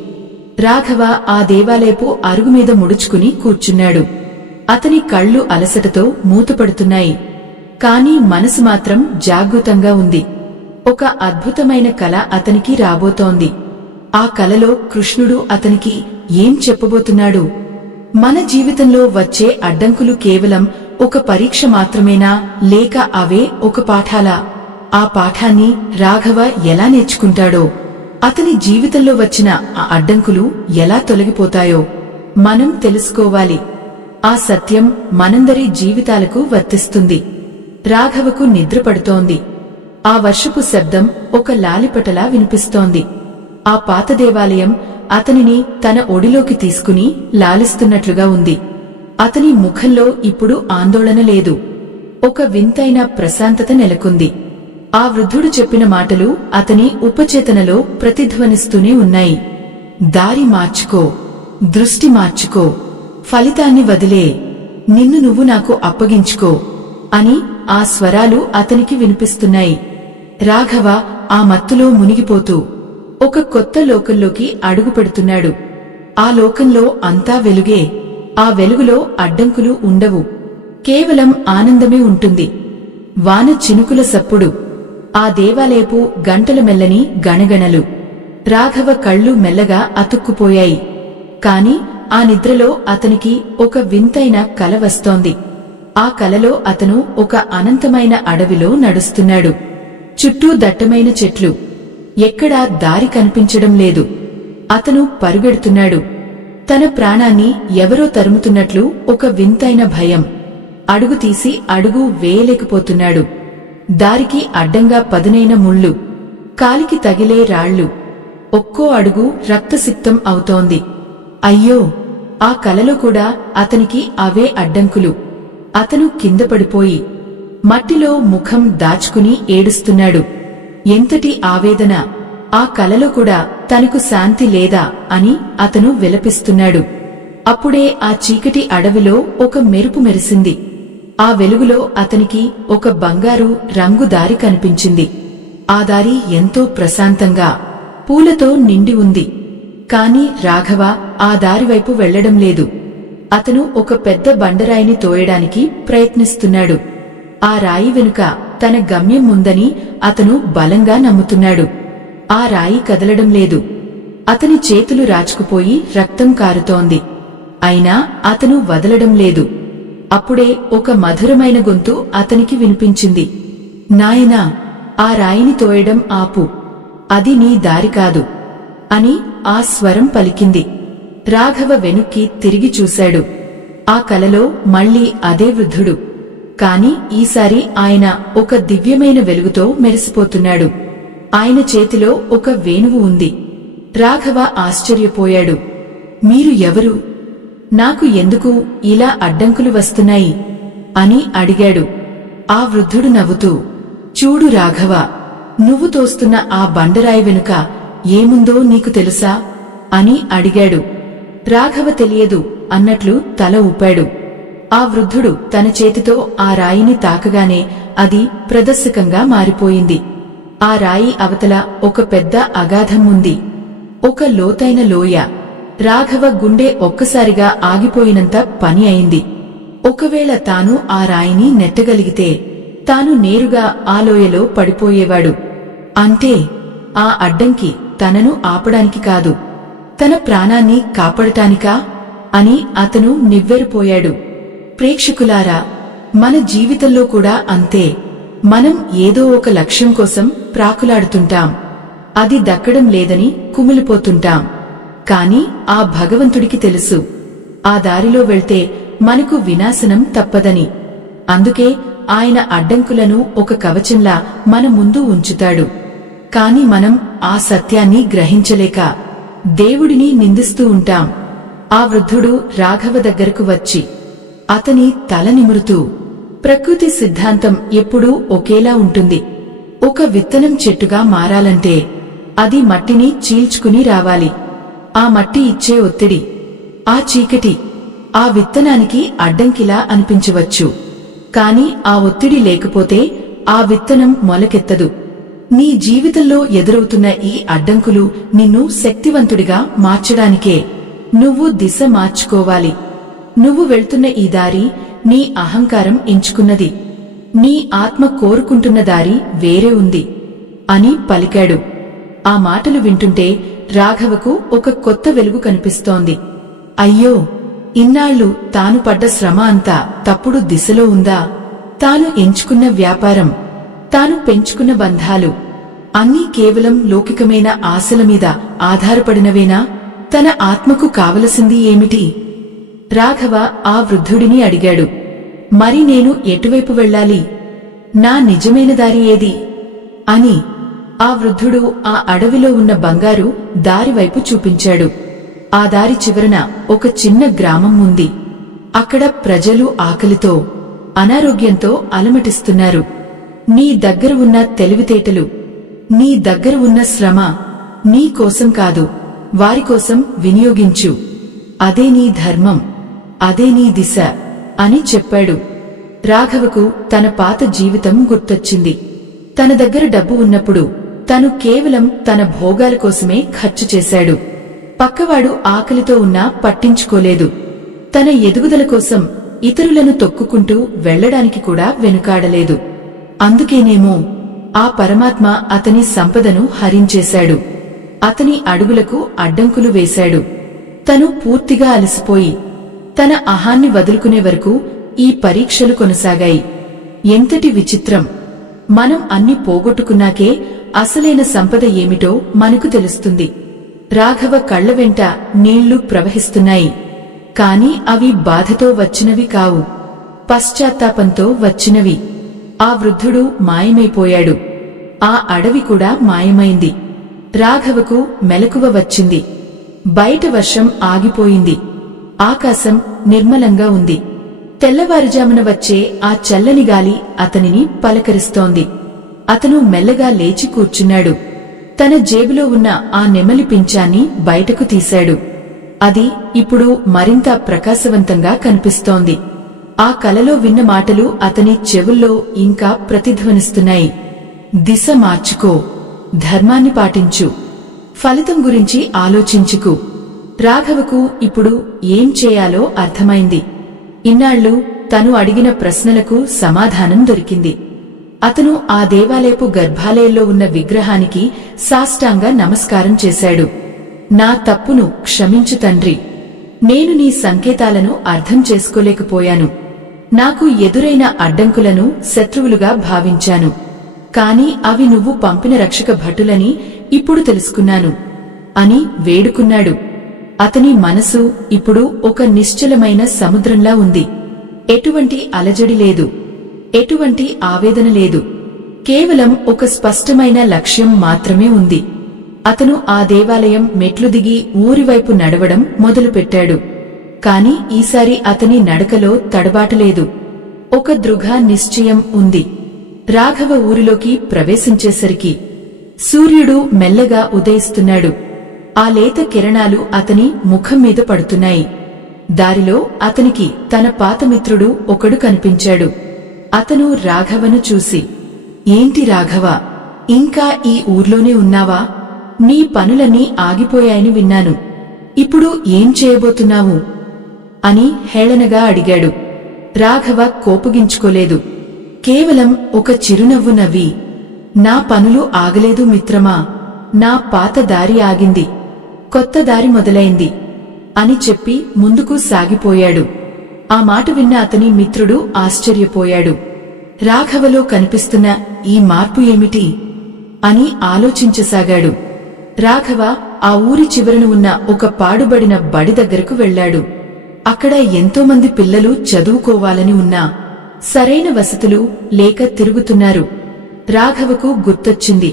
రాఘవ ఆ దేవాలయపు అరుగుమీద ముడుచుకుని కూర్చున్నాడు. అతని కళ్ళు అలసటతో మూతపడుతున్నాయి. కాని మనసు మాత్రం జాగృతంగా ఉంది. ఒక అద్భుతమైన కల అతనికి రాబోతోంది. ఆ కలలో కృష్ణుడు అతనికి ఏం చెప్పబోతున్నాడు? మన జీవితంలో వచ్చే అడ్డంకులు కేవలం ఒక పరీక్ష మాత్రమేనా, లేక అవే ఒక పాఠాలా? ఆ పాఠాన్ని రాఘవ ఎలా నేర్చుకుంటాడో, అతని జీవితంలో వచ్చిన ఆ అడ్డంకులు ఎలా తొలగిపోతాయో మనం తెలుసుకోవాలి. ఆ సత్యం మనందరి జీవితాలకు వర్తిస్తుంది. రాఘవకు నిద్ర పడుతోంది. ఆ వర్షపు శబ్దం ఒక లాలిపటలా వినిపిస్తోంది. ఆ పాత దేవాలయం అతనిని తన ఒడిలోకి తీసుకుని లాలిస్తున్నట్లుగా ఉంది. అతని ముఖంలో ఇప్పుడు ఆందోళన లేదు. ఒక వింతైన ప్రశాంతత నెలకొంది. ఆ వృద్ధుడు చెప్పిన మాటలు అతని ఉపచేతనలో ప్రతిధ్వనిస్తూనే ఉన్నాయి. దారి మార్చుకో, దృష్టి మార్చుకో, ఫలితాన్ని వదిలే, నిన్ను నువ్వు నాకు అప్పగించుకో అని ఆ స్వరాలు అతనికి వినిపిస్తున్నాయి. రాఘవ ఆ మత్తులో మునిగిపోతూ ఒక కొత్త లోకంలోకి అడుగుపెడుతున్నాడు. ఆ లోకంలో అంతా వెలుగే. ఆ వెలుగులో అడ్డంకులు ఉండవు. కేవలం ఆనందమే ఉంటుంది. వాన చినుకుల సప్పుడు, ఆ దేవాలయపు గంటల మెల్లని గణగణలు. రాఘవ కళ్ళు మెల్లగా అతుక్కుపోయాయి. కాని ఆ నిద్రలో అతనికి ఒక వింతైన కల వస్తోంది. ఆ కలలో అతను ఒక అనంతమైన అడవిలో నడుస్తున్నాడు. చుట్టూ దట్టమైన చెట్లు. ఎక్కడా దారి కనిపించడం లేదు. అతను పరుగెడుతున్నాడు. తన ప్రాణాన్ని ఎవరో తరుముతున్నట్లు ఒక వింతైన భయం. అడుగు తీసి అడుగు వేయలేకపోతున్నాడు. దారికి అడ్డంగా పదునైన ముళ్ళు, కాలికి తగిలే రాళ్లు. ఒక్కో అడుగు రక్తసిక్తం అవుతోంది. అయ్యో, ఆ కలలో కూడా అతనికి అవే అడ్డంకులు. అతను కింద పడిపోయి మట్టిలో ముఖం దాచుకుని ఏడుస్తున్నాడు. ఎంతటి ఆవేదన! ఆ కలలో కూడా తనకు శాంతి లేదా అని అతను విలపిస్తున్నాడు. అప్పుడే ఆ చీకటి అడవిలో ఒక మెరుపు మెరిసింది. ఆ వెలుగులో అతనికి ఒక బంగారు రంగు దారి కనిపించింది. ఆ దారి ఎంతో ప్రశాంతంగా పూలతో నిండి ఉంది. కాని రాఘవ ఆ దారివైపు వెళ్లడం లేదు. అతను ఒక పెద్ద బండరాయిని తోయడానికి ప్రయత్నిస్తున్నాడు. ఆ రాయి వెనుక తన గమ్యం ఉందని అతను బలంగా నమ్ముతున్నాడు. ఆ రాయి కదలడం లేదు. అతని చేతులు రాచుకుపోయి రక్తం కారుతోంది. అయినా అతను వదలడం లేదు. అప్పుడే ఒక మధురమైన గొంతు అతనికి వినిపించింది. నాయనా, ఆ రాయిని తోయడం ఆపు. అది నీ దారి కాదు అని ఆ స్వరం పలికింది. రాఘవ వెనుక్కి తిరిగి చూశాడు. ఆ కలలో మళ్లీ అదే వృద్ధుడు. కాని ఈసారి ఆయన ఒక దివ్యమైన వెలుగుతో మెరిసిపోతున్నాడు. ఆయన చేతిలో ఒక వేణువు ఉంది. రాఘవ ఆశ్చర్యపోయాడు. మీరు ఎవరు? నాకు ఎందుకు ఇలా అడ్డంకులు వస్తున్నాయి అని అడిగాడు. ఆ వృద్ధుడు నవ్వుతూ, చూడు రాఘవ, నువ్వు తోస్తున్న ఆ బండరాయి వెనుక ఏముందో నీకు తెలుసా అని అడిగాడు. రాఘవ తెలియదు అన్నట్లు తల ఊపాడు. ఆ వృద్ధుడు తన చేతితో ఆ రాయిని తాకగానే అది ప్రదర్శకంగా మారిపోయింది. ఆ రాయి అవతల ఒక పెద్ద అగాధం ఉంది. ఒక లోతైన లోయ. రాఘవ గుండె ఒక్కసారిగా ఆగిపోయినంత పని అయింది. ఒకవేళ తాను ఆ రాయిని నెట్టగలిగితే తాను నేరుగా ఆ లోయలో పడిపోయేవాడు. అంటే ఆ అడ్డంకి తనను ఆపడానికి కాదు, తన ప్రాణాన్ని కాపాడటానికా అని అతను నివ్వెరపోయాడు. ప్రేక్షకులారా, మన జీవితంలో కూడా అంతే. మనం ఏదో ఒక లక్ష్యం కోసం ప్రాకులాడుతుంటాం. అది దక్కడం లేదని కుమిలిపోతుంటాం. కాని ఆ భగవంతుడికి తెలుసు ఆ దారిలో వెళ్తే మనకు వినాశనం తప్పదని. అందుకే ఆయన అడ్డంకులను ఒక కవచంలా మన ముందు ఉంచుతాడు. కాని మనం ఆ సత్యాన్ని గ్రహించలేక దేవుడిని నిందిస్తూ ఉంటాం. ఆ వృద్ధుడు రాఘవ దగ్గరకు వచ్చి అతని తల నిమురుతూ, ప్రకృతి సిద్ధాంతం ఎప్పుడూ ఒకేలా ఉంటుంది. ఒక విత్తనం చెట్టుగా మారాలంటే అది మట్టిని చీల్చుకుని రావాలి. ఆ మట్టి ఇచ్చే ఒత్తిడి, ఆ చీకటి ఆ విత్తనానికి అడ్డంకిలా అనిపించవచ్చు. కాని ఆ ఒత్తిడి లేకపోతే ఆ విత్తనం మొలకెత్తదు. నీ జీవితంలో ఎదురవుతున్న ఈ అడ్డంకులు నిన్ను శక్తివంతుడిగా మార్చడానికే. నువ్వు దిశ మార్చుకోవాలి. నువ్వు వెళ్తున్న ఈ దారి నీ అహంకారం ఎంచుకున్నది. నీ ఆత్మ కోరుకుంటున్న దారి వేరే ఉంది అని పలికాడు. ఆ మాటలు వింటుంటే రాఘవకు ఒక కొత్త వెలుగు కనిపిస్తోంది. అయ్యో, ఇన్నాళ్లు తాను పడ్డ శ్రమ అంతా తప్పుడు దిశలో ఉందా? తాను ఎంచుకున్న వ్యాపారం, తాను పెంచుకున్న బంధాలు అన్నీ కేవలం లౌకికమైన ఆశల మీద ఆధారపడినవేనా? తన ఆత్మకు కావలసింది ఏమిటి? రాఘవ ఆ వృద్ధుడిని అడిగాడు. మరి నేను ఎటువైపు వెళ్ళాలి? నా నిజమైన దారి ఏది అని. ఆ వృద్ధుడు ఆ అడవిలో ఉన్న బంగారు దారివైపు చూపించాడు. ఆ దారి చివరన ఒక చిన్న గ్రామం ఉంది. అక్కడ ప్రజలు ఆకలితో, అనారోగ్యంతో అలమటిస్తున్నారు. నీ దగ్గర ఉన్న తెలివితేటలు, నీ దగ్గర ఉన్న శ్రమ నీ కోసం కాదు, వారికోసం వినియోగించు. అదే నీ ధర్మం, అదే నీ దిశ అని చెప్పాడు. రాఘవకు తన పాత జీవితం గుర్తొచ్చింది. తన దగ్గర డబ్బు ఉన్నప్పుడు తను కేవలం తన భోగాల కోసమే ఖర్చు చేశాడు. పక్కవాడు ఆకలితో ఉన్నా పట్టించుకోలేదు. తన ఎదుగుదల కోసం ఇతరులను తొక్కుకుంటూ వెళ్లడానికి కూడా వెనుకాడలేదు. అందుకేనేమో ఆ పరమాత్మ అతని సంపదను హరించేశాడు. అతని అడుగులకు అడ్డంకులు వేశాడు. తను పూర్తిగా అలసిపోయి తన అహాన్ని వదులుకునే వరకు ఈ పరీక్షలు కొనసాగాయి. ఎంతటి విచిత్రం! మనం అన్ని పోగొట్టుకున్నాకే అసలైన సంపద ఏమిటో మనకు తెలుస్తుంది. రాఘవ కళ్ల వెంట నీళ్లు ప్రవహిస్తున్నాయి. కాని అవి బాధతో వచ్చినవి కావు, పశ్చాత్తాపంతో వచ్చినవి. ఆ వృద్ధుడు మాయమైపోయాడు. ఆ అడవి కూడా మాయమైంది. రాఘవకు మెలకువ వచ్చింది. బయట వర్షం ఆగిపోయింది. ఆకాశం నిర్మలంగా ఉంది. తెల్లవారుజామున వచ్చే ఆ చల్లని గాలి అతనిని పలకరిస్తోంది. అతను మెల్లగా లేచి కూర్చున్నాడు. తన జేబులో ఉన్న ఆ నెమలి పింఛాన్ని బయటకు తీశాడు. అది ఇప్పుడు మరింత ప్రకాశవంతంగా కనిపిస్తోంది. ఆ కలలో విన్న మాటలు అతని చెవుల్లో ఇంకా ప్రతిధ్వనిస్తున్నాయి. దిశ మార్చుకో, ధర్మాన్ని పాటించు, ఫలితం గురించి ఆలోచించుకు. రాఘవకు ఇప్పుడు ఏం చేయాలో అర్థమైంది. ఇన్నాళ్లు తను అడిగిన ప్రశ్నలకు సమాధానం దొరికింది. అతను ఆ దేవాలయపు గర్భాలయంలో ఉన్న విగ్రహానికి సాష్టాంగ నమస్కారం చేశాడు. నా తప్పును క్షమించు తండ్రి. నేను నీ సంకేతాలను అర్థం చేసుకోలేకపోయాను. నాకు ఎదురైన అడ్డంకులను శత్రువులుగా భావించాను. కాని అవి నువ్వు పంపిన రక్షక భటులని ఇప్పుడు తెలుసుకున్నాను అని వేడుకున్నాడు. అతని మనసు ఇప్పుడు ఒక నిశ్చలమైన సముద్రంలా ఉంది. ఎటువంటి అలజడి లేదు, ఎటువంటి ఆవేదన లేదు. కేవలం ఒక స్పష్టమైన లక్ష్యం మాత్రమే ఉంది. అతను ఆ దేవాలయం మెట్లు దిగి ఊరివైపు నడవడం మొదలుపెట్టాడు. కాని ఈసారి అతని నడకలో తడబాటులేదు. ఒక దృఢ నిశ్చయం ఉంది. రాఘవ ఊరిలోకి ప్రవేశించేసరికి సూర్యుడు మెల్లగా ఉదయిస్తున్నాడు. ఆ లేత కిరణాలు అతని ముఖం మీద పడుతున్నాయి. దారిలో అతనికి తన పాతమిత్రుడు ఒకడు కనిపించాడు. అతను రాఘవను చూసి, ఏంటి రాఘవ, ఇంకా ఈ ఊర్లోనే ఉన్నావా? నీ పనులన్నీ ఆగిపోయాయని విన్నాను. ఇప్పుడు ఏం చేయబోతున్నావు అని హేళనగా అడిగాడు. రాఘవ కోపగించుకోలేదు. కేవలం ఒక చిరునవ్వు నవ్వి, నా పనులు ఆగలేదు మిత్రమా. నా పాత దారి ఆగింది, కొత్త దారి మొదలైంది అని చెప్పి ముందుకు సాగిపోయాడు. ఆ మాట విన్న అతని మిత్రుడు ఆశ్చర్యపోయాడు. రాఘవలో కనిపిస్తున్న ఈ మార్పు ఏమిటి అని ఆలోచించసాగాడు. రాఘవ ఆ ఊరి చివరన ఉన్న ఒక పాడుబడిన బడి దగ్గరకు వెళ్లాడు. అక్కడ ఎంతోమంది పిల్లలు చదువుకోవాలని ఉన్నా సరైన వసతులు లేక తిరుగుతున్నారు. రాఘవకు గుర్తొచ్చింది.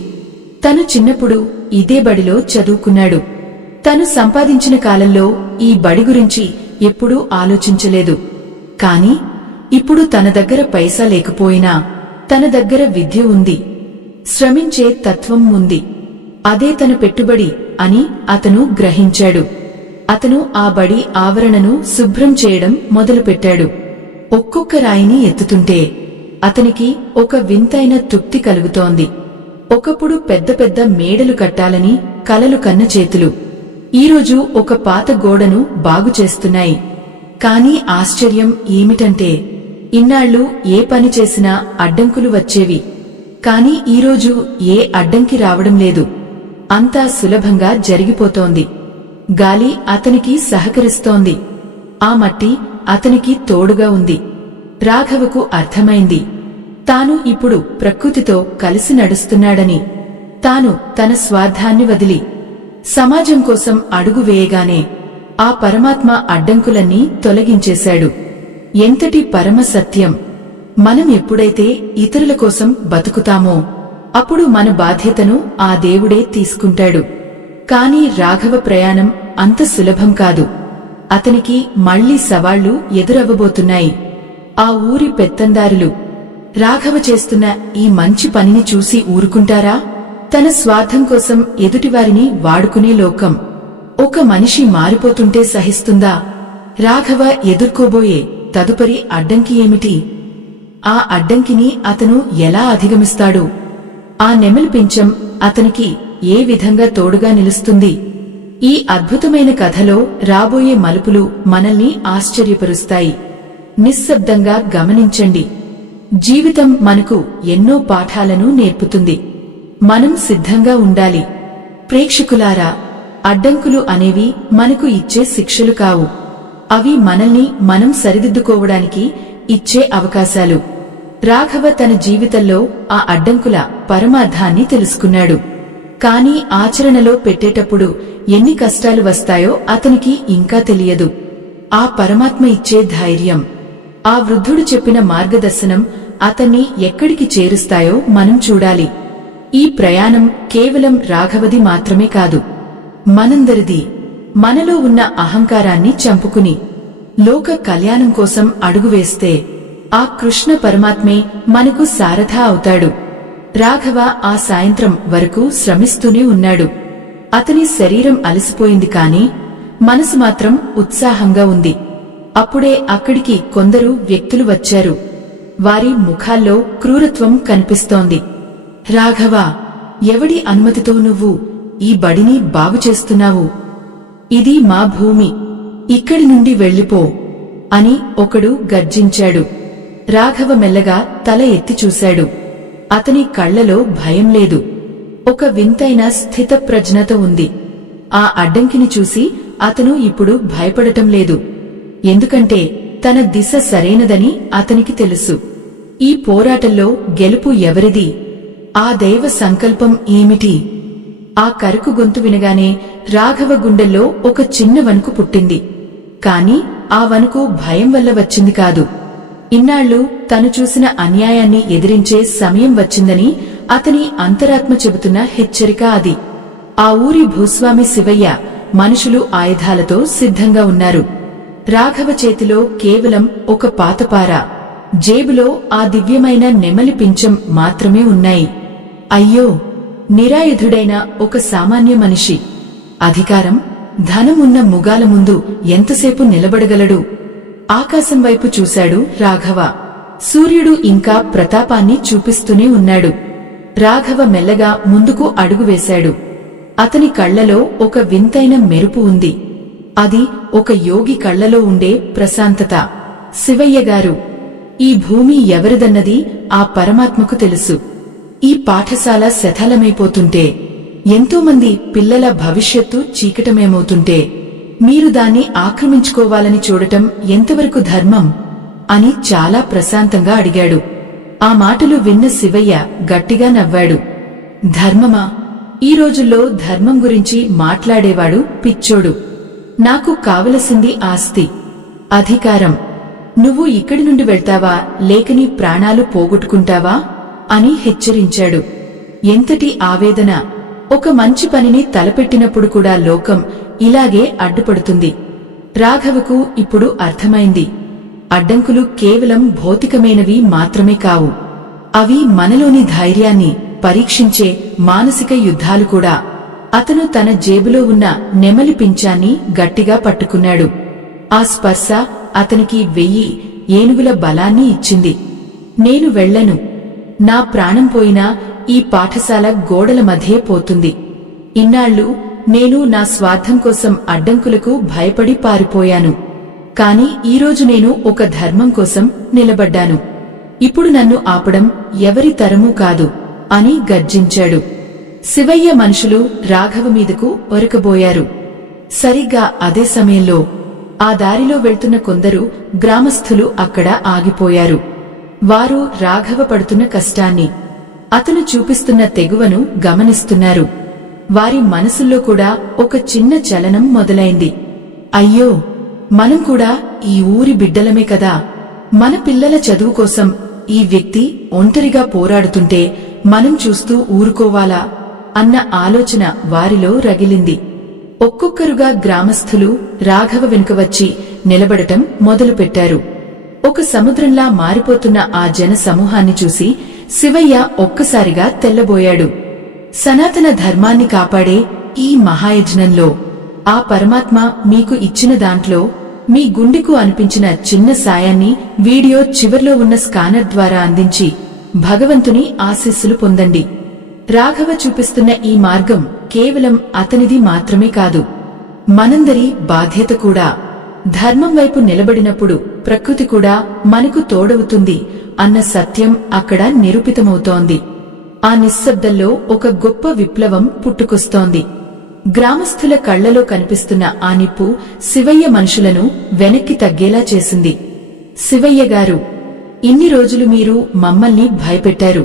తను చిన్నప్పుడు ఇదే బడిలో చదువుకున్నాడు. తను సంపాదించిన కాలంలో ఈ బడి గురించి ఎప్పుడూ ఆలోచించలేదు. కాని ఇప్పుడు తన దగ్గర పైసా లేకపోయినా తన దగ్గర విద్య ఉంది, శ్రమించే తత్వం ఉంది. అదే తన పెట్టుబడి అని అతను గ్రహించాడు. అతను ఆ బడి ఆవరణను శుభ్రం చేయడం మొదలుపెట్టాడు. ఒక్కొక్క రాయిని ఎత్తుతుంటే అతనికి ఒక వింతైన తృప్తి కలుగుతోంది. ఒకప్పుడు పెద్ద పెద్ద మేడలు కట్టాలని కలలు కన్న చేతులు ఈరోజు ఒక పాత గోడను బాగుచేస్తున్నాయి. కాని ఆశ్చర్యం ఏమిటంటే ఇన్నాళ్లు ఏ పని చేసినా అడ్డంకులు వచ్చేవి. కాని ఈరోజు ఏ అడ్డంకి రావడం లేదు. అంతా సులభంగా జరిగిపోతోంది. గాలి అతనికి సహకరిస్తోంది. ఆ మట్టి అతనికి తోడుగా ఉంది. రాఘవకు అర్థమైంది, తాను ఇప్పుడు ప్రకృతితో కలిసి నడుస్తున్నాడని. తాను తన స్వార్థాన్ని వదిలి సమాజం కోసం అడుగు వేయగానే ఆ పరమాత్మ అడ్డంకులన్నీ తొలగించేశాడు. ఎంతటి పరమ సత్యం! మనం ఎప్పుడైతే ఇతరుల కోసం బతుకుతామో అప్పుడు మన బాధ్యతను ఆ దేవుడే తీసుకుంటాడు. కాని రాఘవ ప్రయాణం అంత సులభం కాదు. అతనికి మళ్లీ సవాళ్లు ఎదురవ్వబోతున్నాయి. ఆ ఊరి పెత్తందారులు రాఘవ చేస్తున్న ఈ మంచి పనిని చూసి ఊరుకుంటారా? తన స్వార్థం కోసం ఎదుటివారిని వాడుకునే లోకం. ఒక మనిషి మారిపోతుంటే సహిస్తుందా? రాఘవ ఎదుర్కోబోయే తదుపరి అడ్డంకి ఏమిటి? ఆ అడ్డంకిని అతను ఎలా అధిగమిస్తాడు? ఆ నెమలి పించం అతనికి ఏ విధంగా తోడుగా నిలుస్తుంది? ఈ అద్భుతమైన కథలో రాబోయే మలుపులు మనల్ని ఆశ్చర్యపరుస్తాయి. నిశ్శబ్దంగా గమనించండి. జీవితం మనకు ఎన్నో పాఠాలను నేర్పుతుంది. మనం సిద్ధంగా ఉండాలి. ప్రేక్షకులారా, అడ్డంకులు అనేవి మనకు ఇచ్చే శిక్షలు కావు. అవి మనల్ని మనం సరిదిద్దుకోవడానికి ఇచ్చే అవకాశాలు. రాఘవ తన జీవితంలో ఆ అడ్డంకుల పరమార్థాన్ని తెలుసుకున్నాడు. కాని ఆచరణలో పెట్టేటప్పుడు ఎన్ని కష్టాలు వస్తాయో అతనికి ఇంకా తెలియదు. ఆ పరమాత్మ ఇచ్చే ధైర్యం, ఆ వృద్ధుడు చెప్పిన మార్గదర్శనం అతన్ని ఎక్కడికి చేరుస్తాయో మనం చూడాలి. ఈ ప్రయాణం కేవలం రాఘవది మాత్రమే కాదు, మనందరిది. మనలో ఉన్న అహంకారాన్ని చంపుకుని లోక కళ్యాణం కోసం అడుగువేస్తే ఆ కృష్ణ పరమాత్మే మనకు సారథా అవుతాడు. రాఘవ ఆ సాయంత్రం వరకు శ్రమిస్తూనే ఉన్నాడు. అతని శరీరం అలసిపోయింది కాని మనసు మాత్రం ఉత్సాహంగా ఉంది. అప్పుడే అక్కడికి కొందరు వ్యక్తులు వచ్చారు. వారి ముఖాల్లో క్రూరత్వం కనిపిస్తోంది. రాఘవ, ఎవడి అనుమతితో నువ్వు ఈ బడిని బాగుచేస్తున్నావు? ఇది మా భూమి, ఇక్కడి నుండి వెళ్ళిపో అని ఒకడు గర్జించాడు. రాఘవ మెల్లగా తల ఎత్తి చూశాడు. అతని కళ్లలో భయం లేదు, ఒక వింతైన స్థితప్రజ్ఞత ఉంది. ఆ అడ్డంకిని చూసి అతను ఇప్పుడు భయపడటం లేదు. ఎందుకంటే తన దిశ సరైనదని అతనికి తెలుసు. ఈ పోరాటంలో గెలుపు ఎవరిది? ఆ దైవ సంకల్పం ఏమిటి? ఆ కరుకు గొంతు వినగానే రాఘవ గుండెల్లో ఒక చిన్న వణుకు పుట్టింది. కాని ఆ వణుకు భయం వల్ల వచ్చింది కాదు. ఇన్నాళ్లు తను చూసిన అన్యాయాన్ని ఎదిరించే సమయం వచ్చిందని అతని అంతరాత్మ చెబుతున్న హెచ్చరిక అది. ఆ ఊరి భూస్వామి శివయ్య మనుషులు ఆయుధాలతో సిద్ధంగా ఉన్నారు. రాఘవ చేతిలో కేవలం ఒక పాతపార, జేబులో ఆ దివ్యమైన నెమలి పించం మాత్రమే ఉన్నాయి. అయ్యో, నిరాయుధుడైన ఒక సామాన్య మనిషి అధికారం, ధనమున్న ముగాల ముందు ఎంతసేపు నిలబడగలడు? ఆకాశం వైపు చూశాడు రాఘవ. సూర్యుడు ఇంకా ప్రతాపాన్ని చూపిస్తూనే ఉన్నాడు. రాఘవ మెల్లగా ముందుకు అడుగు వేశాడు. అతని కళ్లలో ఒక వింతైన మెరుపు ఉంది. అది ఒక యోగి కళ్లలో ఉండే ప్రశాంతత. శివయ్య గారు, ఈ భూమి ఎవరిదన్నది ఆ పరమాత్మకు తెలుసు. ఈ పాఠశాల శిథిలమైపోతుంటే, ఎంతోమంది పిల్లల భవిష్యత్తు చీకటమేమవుతుంటే మీరు దాన్ని ఆక్రమించుకోవాలని చూడటం ఎంతవరకు ధర్మం అని చాలా ప్రశాంతంగా అడిగాడు. ఆ మాటలు విన్న శివయ్య గట్టిగా నవ్వాడు. ధర్మమా? ఈ రోజుల్లో ధర్మం గురించి మాట్లాడేవాడు పిచ్చోడు. నాకు కావలసింది ఆస్తి, అధికారం. నువ్వు ఇక్కడి నుండి వెళ్తావా, లేక నీ ప్రాణాలు పోగొట్టుకుంటావా అని హెచ్చరించాడు. ఎంతటి ఆవేదన! ఒక మంచి పనిని తలపెట్టినప్పుడు కూడా లోకం ఇలాగే అడ్డుపడుతుంది. రాఘవకు ఇప్పుడు అర్థమైంది. అడ్డంకులు కేవలం భౌతికమైనవి మాత్రమే కావు, అవి మనలోని ధైర్యాన్ని పరీక్షించే మానసిక యుద్ధాలు కూడా. అతను తన జేబులో ఉన్న నెమలి పించాన్ని గట్టిగా పట్టుకున్నాడు. ఆ స్పర్శ అతనికి 1000 ఏనుగుల బలాన్ని ఇచ్చింది. నేను వెళ్లను. నా ప్రాణం పోయినా ఈ పాఠశాల గోడల మధ్యే పోతుంది. ఇన్నాళ్లు నేను నా స్వార్థం కోసం అడ్డంకులకు భయపడి పారిపోయాను. కాని ఈరోజు నేను ఒక ధర్మం కోసం నిలబడ్డాను. ఇప్పుడు నన్ను ఆపడం ఎవరి తరమూ కాదు అని గర్జించాడు. శివయ్య మనుషులు రాఘవ మీదకు ఒరకబోయారు. సరిగ్గా అదే సమయంలో ఆ దారిలో వెళ్తున్న కొందరు గ్రామస్థులు అక్కడ ఆగిపోయారు. వారు రాఘవ పడుతున్న కష్టాన్ని, అతను చూపిస్తున్న తెగువను గమనిస్తున్నారు. వారి మనసుల్లో కూడా ఒక చిన్న చలనం మొదలైంది. అయ్యో, మనం కూడా ఈ ఊరి బిడ్డలమే కదా, మన పిల్లల చదువు కోసం ఈ వ్యక్తి ఒంటరిగా పోరాడుతుంటే మనం చూస్తూ ఊరుకోవాలా అన్న ఆలోచన వారిలో రగిలింది. ఒక్కొక్కరుగా గ్రామస్థులు రాఘవ వెనుక వచ్చి నిలబడటం మొదలుపెట్టారు. ఒక సముద్రంలా మారిపోతున్న ఆ జన సమూహాన్ని చూసి శివయ్య ఒక్కసారిగా తెల్లబోయాడు. సనాతన ధర్మాన్ని కాపాడే ఈ మహాయజ్ఞంలో ఆ పరమాత్మ మీకు ఇచ్చిన దాంట్లో మీ గుండెకు అనిపించిన చిన్న సాయాన్ని వీడియో చివర్లో ఉన్న స్కానర్ ద్వారా అందించి భగవంతుని ఆశీస్సులు పొందండి. రాఘవ చూపిస్తున్న ఈ మార్గం కేవలం అతనిది మాత్రమే కాదు, మనందరి బాధ్యత కూడా. ధర్మం వైపు నిలబడినప్పుడు ప్రకృతి కూడా మనకు తోడవుతుంది అన్న సత్యం అక్కడ నిరూపితమవుతోంది. ఆ నిశ్శబ్దంలో ఒక గొప్ప విప్లవం పుట్టుకొస్తోంది. గ్రామస్థుల కళ్లలో కనిపిస్తున్న ఆ నిప్పు శివయ్య మనుషులను వెనక్కి తగ్గేలా చేసింది. శివయ్య గారు, ఇన్ని రోజులు మీరు మమ్మల్ని భయపెట్టారు,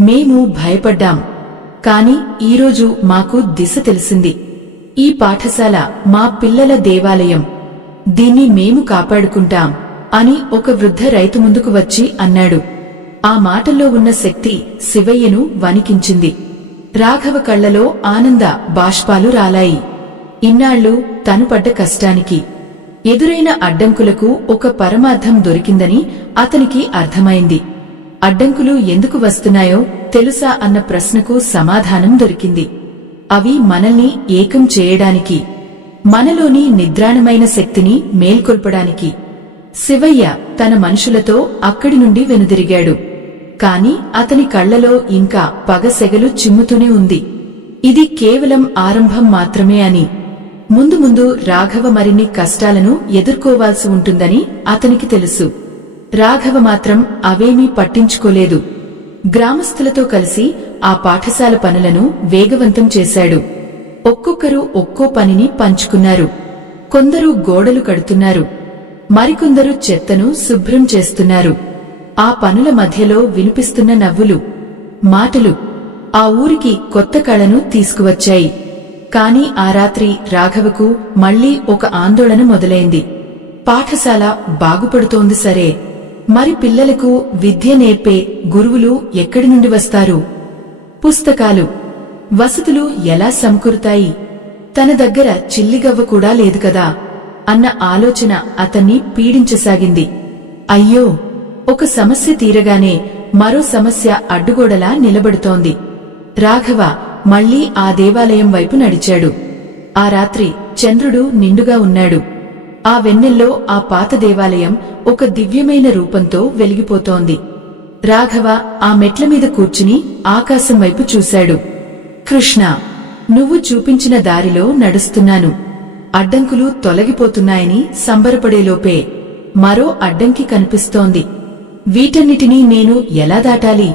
మేము భయపడ్డాం. కాని ఈరోజు మాకు దిశ తెలిసింది. ఈ పాఠశాల మా పిల్లల దేవాలయం, దీన్ని మేము కాపాడుకుంటాం అని ఒక వృద్ధ రైతు ముందుకు వచ్చి అన్నాడు. ఆ మాటల్లో ఉన్న శక్తి శివయ్యను వణికించింది. రాఘవ కళ్లలో ఆనంద బాష్పాలు రాలాయి. ఇన్నాళ్లు తను పడ్డ కష్టానికి, ఎదురైన అడ్డంకులకు ఒక పరమార్థం దొరికిందని అతనికి అర్థమైంది. అడ్డంకులు ఎందుకు వస్తున్నాయో తెలుసా అన్న ప్రశ్నకు సమాధానం దొరికింది. అవి మనల్ని ఏకం చేయడానికి, మనలోని నిద్రాణమైన శక్తిని మేల్కొల్పడానికి. శివయ్య తన మనుషులతో అక్కడి నుండి వెనుదిరిగాడు. కాని అతని కళ్లలో ఇంకా పగసెగలు చిమ్ముతూనే ఉంది. ఇది కేవలం ఆరంభం మాత్రమే అని. ముందు ముందు రాఘవ మరిన్ని కష్టాలను ఎదుర్కోవాల్సి ఉంటుందని అతనికి తెలుసు. రాఘవ మాత్రం అవేమీ పట్టించుకోలేదు. గ్రామస్తులతో కలిసి ఆ పాఠశాల పనులను వేగవంతం చేశాడు. ఒక్కొక్కరు ఒక్కో పనిని పంచుకున్నారు. కొందరు గోడలు కడుతున్నారు, మరికొందరు చెత్తను శుభ్రం చేస్తున్నారు. ఆ పనుల మధ్యలో వినిపిస్తున్న నవ్వులు, మాటలు ఆ ఊరికి కొత్త కళను తీసుకువచ్చాయి. కాని ఆ రాత్రి రాఘవకు మళ్లీ ఒక ఆందోళన మొదలైంది. పాఠశాల బాగుపడుతోంది సరే, మరి పిల్లలకు విద్య నేర్పే గురువులు ఎక్కడి నుండి వస్తారు? పుస్తకాలు, వసతులు ఎలా సమకూరుతాయి? తన దగ్గర చిల్లిగవ్వ కూడా లేదు కదా అన్న ఆలోచన అతన్ని పీడించసాగింది. అయ్యో, ఒక సమస్య తీరగానే మరో సమస్య అడ్డుగోడలా నిలబడుతోంది. రాఘవ మళ్లీ ఆ దేవాలయం వైపు నడిచాడు. ఆ రాత్రి చంద్రుడు నిండుగా ఉన్నాడు. ఆ వెన్నెల్లో ఆ పాత దేవాలయం ఒక దివ్యమైన రూపంతో వెలిగిపోతోంది. రాఘవ ఆ మెట్లమీద కూర్చుని ఆకాశం వైపు చూశాడు. కృష్ణ, నువ్వు చూపించిన దారిలో నడుస్తున్నాను. అడ్డంకులు తొలగిపోతున్నాయని సంబరపడేలోపే మరో అడ్డంకి కనిపిస్తోంది. వీటన్నిటినీ నేను ఎలా దాటాలి?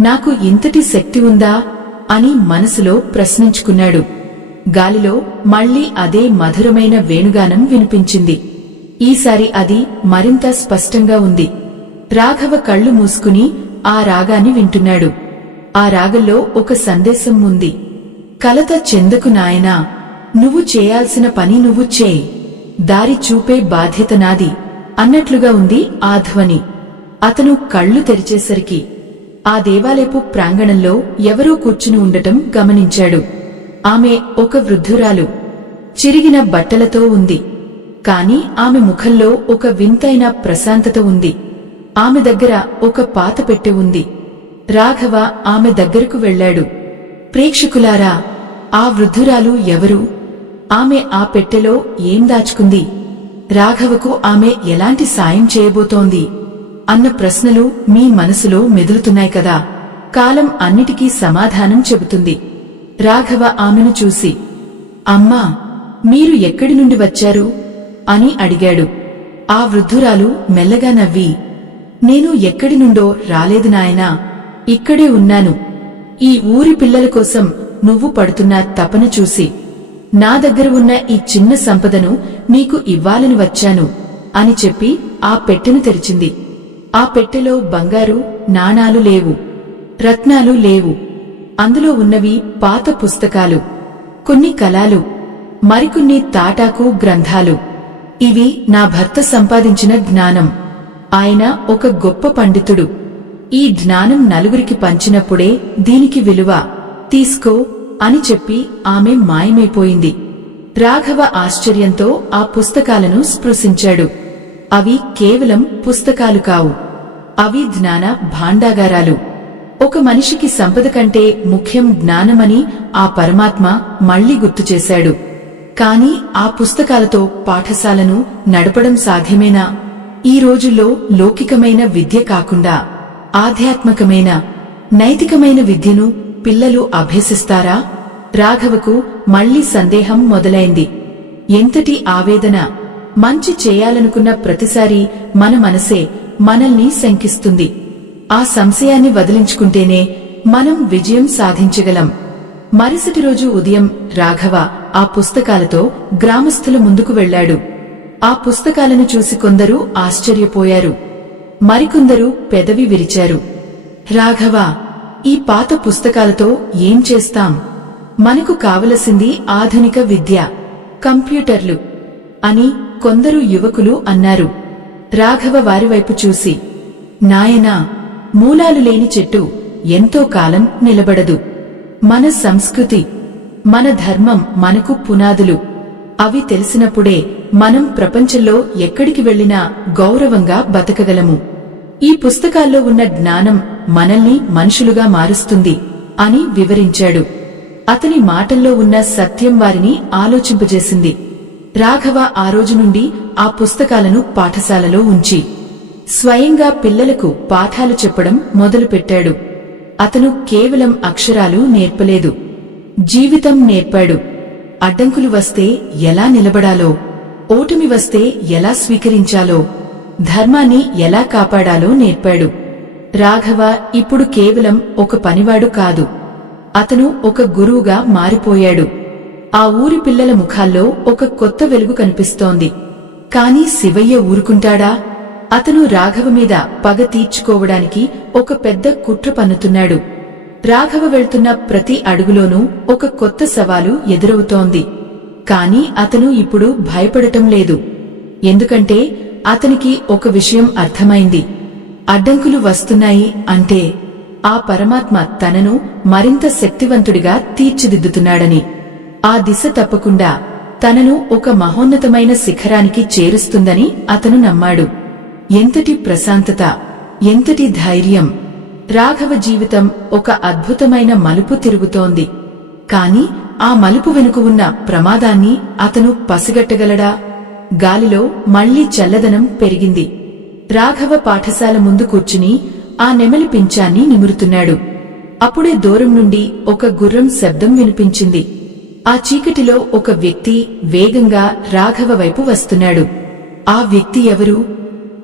నాకు ఇంతటి శక్తి ఉందా అని మనసులో ప్రశ్నించుకున్నాడు. గాలిలో మళ్లీ అదే మధురమైన వేణుగానం వినిపించింది. ఈసారి అది మరింత స్పష్టంగా ఉంది. రాఘవ కళ్ళు మూసుకుని ఆ రాగాన్ని వింటున్నాడు. ఆ రాగంలో ఒక సందేశం ఉంది. కలత చెందకు నాయనా, నువ్వు చేయాల్సిన పని నువ్వు చేయి, దారి చూపే బాధ్యత నాది అన్నట్లుగా ఉంది ఆ ధ్వని. అతను కళ్ళు తెరిచేసరికి ఆ దేవాలయపు ప్రాంగణంలో ఎవరో కూర్చుని ఉండటం గమనించాడు. ఆమె ఒక వృద్ధురాలు, చిరిగిన బట్టలతో ఉంది. కాని ఆమె ముఖంలో ఒక వింతైన ప్రశాంతత ఉంది. ఆమె దగ్గర ఒక పాత పెట్టె ఉంది. రాఘవ ఆమె దగ్గరకు వెళ్లాడు. ప్రేక్షకులారా, ఆ వృద్ధురాలు ఎవరు? ఆమె ఆ పెట్టెలో ఏం దాచుకుంది? రాఘవకు ఆమె ఎలాంటి సాయం చేయబోతోంది అన్న ప్రశ్నలు మీ మనసులో మెదులుతున్నాయి కదా. కాలం అన్నిటికీ సమాధానం చెబుతుంది. రాఘవ ఆమెను చూసి, అమ్మా, మీరు ఎక్కడి నుండి వచ్చారు అని అడిగాడు. ఆ వృద్ధురాలు మెల్లగా నవ్వి, నేను ఎక్కడి నుండో రాలేదు నాయనా, ఇక్కడే ఉన్నాను. ఈ ఊరి పిల్లల కోసం నువ్వు పడుతున్న తపన చూసి నా దగ్గర ఉన్న ఈ చిన్న సంపదను నీకు ఇవ్వాలని వచ్చాను అని చెప్పి ఆ పెట్టెను తెరిచింది. ఆ పెట్టెలో బంగారు నాణాలు లేవు, రత్నాలు లేవు. అందులో ఉన్నవి పాత పుస్తకాలు, కొన్ని కలాలు, మరికొన్ని తాటాకు గ్రంథాలు. ఇవి నా భర్త సంపాదించిన జ్ఞానం. ఆయన ఒక గొప్ప పండితుడు. ఈ జ్ఞానం నలుగురికి పంచినప్పుడే దీనికి విలువ. తీసుకో అని చెప్పి ఆమె మాయమైపోయింది. రాఘవ ఆశ్చర్యంతో ఆ పుస్తకాలను స్పృశించాడు. అవి కేవలం పుస్తకాలు కావు, అవి జ్ఞాన భాండాగారాలు. ఒక మనిషికి సంపద కంటే ముఖ్యం జ్ఞానమని ఆ పరమాత్మ మళ్లీ గుర్తుచేశాడు. కాని ఆ పుస్తకాలతో పాఠశాలను నడపడం సాధ్యమేనా? ఈ రోజుల్లో లౌకికమైన విద్య కాకుండా ఆధ్యాత్మికమైన, నైతికమైన విద్యను పిల్లలు అభ్యసిస్తారా? రాఘవకు మళ్లీ సందేహం మొదలైంది. ఎంతటి ఆవేదన! మంచి చేయాలనుకున్న ప్రతిసారి మన మనసే మనల్ని శంకిస్తుంది. ఆ సంశయాన్ని వదిలించుకుంటేనే మనం విజయం సాధించగలం. మరుసటి రోజు ఉదయం రాఘవ ఆ పుస్తకాలతో గ్రామస్తుల ముందుకు వెళ్లాడు. ఆ పుస్తకాలను చూసి కొందరు ఆశ్చర్యపోయారు, మరికొందరు పెదవి విరిచారు. రాఘవ, ఈ పాత పుస్తకాలతో ఏం చేస్తాం? మనకు కావలసింది ఆధునిక విద్య, కంప్యూటర్లు అని కొందరు యువకులు అన్నారు. రాఘవ వారివైపు చూసి, నాయనా, మూలాలు లేని చెట్టు ఎంతో కాలం నిలబడదు. మన సంస్కృతి, మన ధర్మం మనకు పునాదులు. అవి తెలిసినప్పుడే మనం ప్రపంచంలో ఎక్కడికి వెళ్లినా గౌరవంగా బతకగలము. ఈ పుస్తకాల్లో ఉన్న జ్ఞానం మనల్ని మనుషులుగా మారుస్తుంది అని వివరించాడు. అతని మాటల్లో ఉన్న సత్యం వారిని ఆలోచింపజేసింది. రాఘవ ఆ రోజు నుండి ఆ పుస్తకాలను పాఠశాలలో ఉంచి స్వయంగా పిల్లలకు పాఠాలు చెప్పడం మొదలుపెట్టాడు. అతను కేవలం అక్షరాలు నేర్పలేదు, జీవితం నేర్పాడు. అడ్డంకులు వస్తే ఎలా నిలబడాలో, ఓటమి వస్తే ఎలా స్వీకరించాలో, ధర్మాన్ని ఎలా కాపాడాలో నేర్పాడు. రాఘవ ఇప్పుడు కేవలం ఒక పనివాడు కాదు, అతను ఒక గురువుగా మారిపోయాడు. ఆ ఊరి పిల్లల ముఖాల్లో ఒక కొత్త వెలుగు కనిపిస్తోంది. కాని శివయ్య ఊరుకుంటాడా? అతను రాఘవ మీద పగ తీర్చుకోవడానికి ఒక పెద్ద కుట్ర పన్నుతున్నాడు. రాఘవ వెళ్తున్న ప్రతి అడుగులోనూ ఒక కొత్త సవాలు ఎదురవుతోంది. కాని అతను ఇప్పుడు భయపడటం లేదు. ఎందుకంటే అతనికి ఒక విషయం అర్థమైంది. అడ్డంకులు వస్తున్నాయి అంటే ఆ పరమాత్మ తనను మరింత శక్తివంతుడిగా తీర్చిదిద్దుతున్నాడని. ఆ దిశ తప్పకుండా తనను ఒక మహోన్నతమైన శిఖరానికి చేరుస్తుందని అతను నమ్మాడు. ఎంతటి ప్రశాంతత, ఎంతటి ధైర్యం! రాఘవ జీవితం ఒక అద్భుతమైన మలుపు తిరుగుతోంది. కాని ఆ మలుపు వెనుక ఉన్న ప్రమాదాన్ని అతను పసిగట్టగలడా? గాలిలో మళ్లీ చల్లదనం పెరిగింది. రాఘవ పాఠశాల ముందు కూర్చుని ఆ నెమలి పించాన్ని నిమురుతున్నాడు. అప్పుడే దూరం నుండి ఒక గుర్రం శబ్దం వినిపించింది. ఆ చీకటిలో ఒక వ్యక్తి వేగంగా రాఘవ వైపు వస్తున్నాడు. ఆ వ్యక్తి ఎవరు?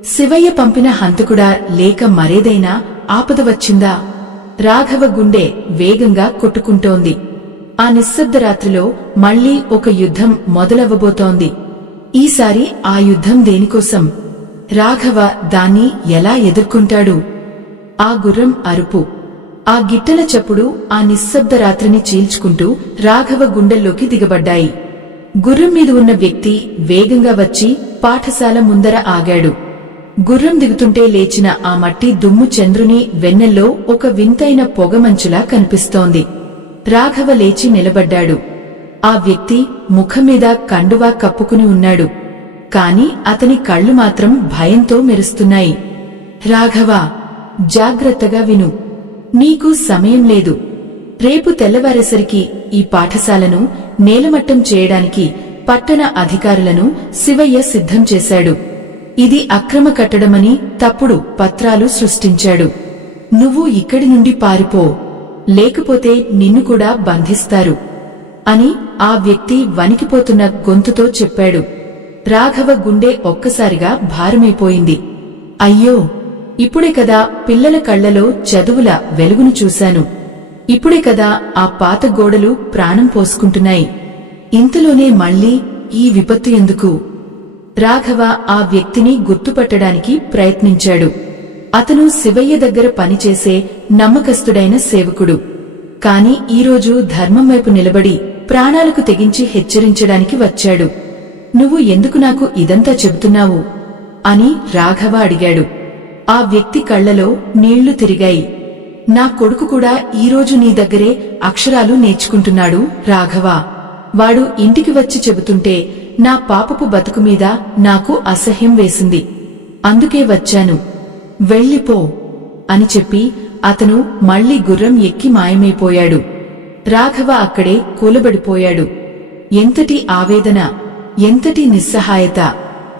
శివయ్య పంపిన హంతకుడా లేక మరేదైనా ఆపద వచ్చిందా? రాఘవ గుండె వేగంగా కొట్టుకుంటోంది. ఆ నిశ్శబ్ద రాత్రిలో మళ్లీ ఒక యుద్ధం మొదలవ్వబోతోంది. ఈసారి ఆ యుద్ధం దేనికోసం? రాఘవ దాన్ని ఎలా ఎదుర్కొంటాడు? ఆ గుర్రం అరుపు, ఆ గిట్టల చప్పుడు ఆ నిశ్శబ్ద రాత్రిని చీల్చుకుంటూ రాఘవ గుండెల్లోకి దిగబడ్డాయి. గుర్రం మీద ఉన్న వ్యక్తి వేగంగా వచ్చి పాఠశాల ముందర ఆగాడు. గుర్రం దిగుతుంటే లేచిన ఆ మట్టి దుమ్ము చంద్రుని వెన్నెల్లో ఒక వింతైన పొగమంచులా కనిపిస్తోంది. రాఘవ లేచి నిలబడ్డాడు. ఆ వ్యక్తి ముఖమీద కండువా కప్పుకుని ఉన్నాడు. కాని అతని కళ్ళు మాత్రం భయంతో మెరుస్తున్నాయి. రాఘవా, జాగ్రత్తగా విను. నీకు సమయం లేదు. రేపు తెల్లవారేసరికి ఈ పాఠశాలను నేలమట్టం చేయడానికి పట్టణ అధికారులను శివయ్య సిద్ధం చేశాడు. ఇది అక్రమ కట్టడమని తప్పుడు పత్రాలు సృష్టించాడు. నువ్వు ఇక్కడి నుండి పారిపో, లేకపోతే నిన్ను కూడా బంధిస్తారు అని ఆ వ్యక్తి వణికిపోతున్న గొంతుతో చెప్పాడు. రాఘవ గుండె ఒక్కసారిగా భారమైపోయింది. అయ్యో, ఇప్పుడే కదా పిల్లల కళ్లలో చదువుల వెలుగును చూశాను. ఇప్పుడే కదా ఆ పాత గోడలు ప్రాణం పోసుకుంటున్నాయి. ఇంతలోనే మళ్లీ ఈ విపత్తు ఎందుకు? రాఘవ ఆ వ్యక్తిని గుర్తుపట్టడానికి ప్రయత్నించాడు. అతను శివయ్య దగ్గర పనిచేసే నమ్మకస్తుడైన సేవకుడు. కాని ఈరోజు ధర్మం వైపు నిలబడి ప్రాణాలకు తెగించి హెచ్చరించడానికి వచ్చాడు. నువ్వు ఎందుకు నాకు ఇదంతా చెబుతున్నావు అని రాఘవ అడిగాడు. ఆ వ్యక్తి కళ్లలో నీళ్లు తిరిగాయి. నా కొడుకు కూడా ఈరోజు నీ దగ్గరే అక్షరాలు నేర్చుకుంటున్నాడు రాఘవా. వాడు ఇంటికి వచ్చి చెబుతుంటే నా పాపపు బతుకు మీద నాకు అసహ్యం వేసింది. అందుకే వచ్చాను. వెళ్ళిపో అని చెప్పి అతను మళ్లీ గుర్రం ఎక్కి మాయమైపోయాడు. రాఘవ అక్కడే కూలబడిపోయాడు. ఎంతటి ఆవేదన, ఎంతటి నిస్సహాయత!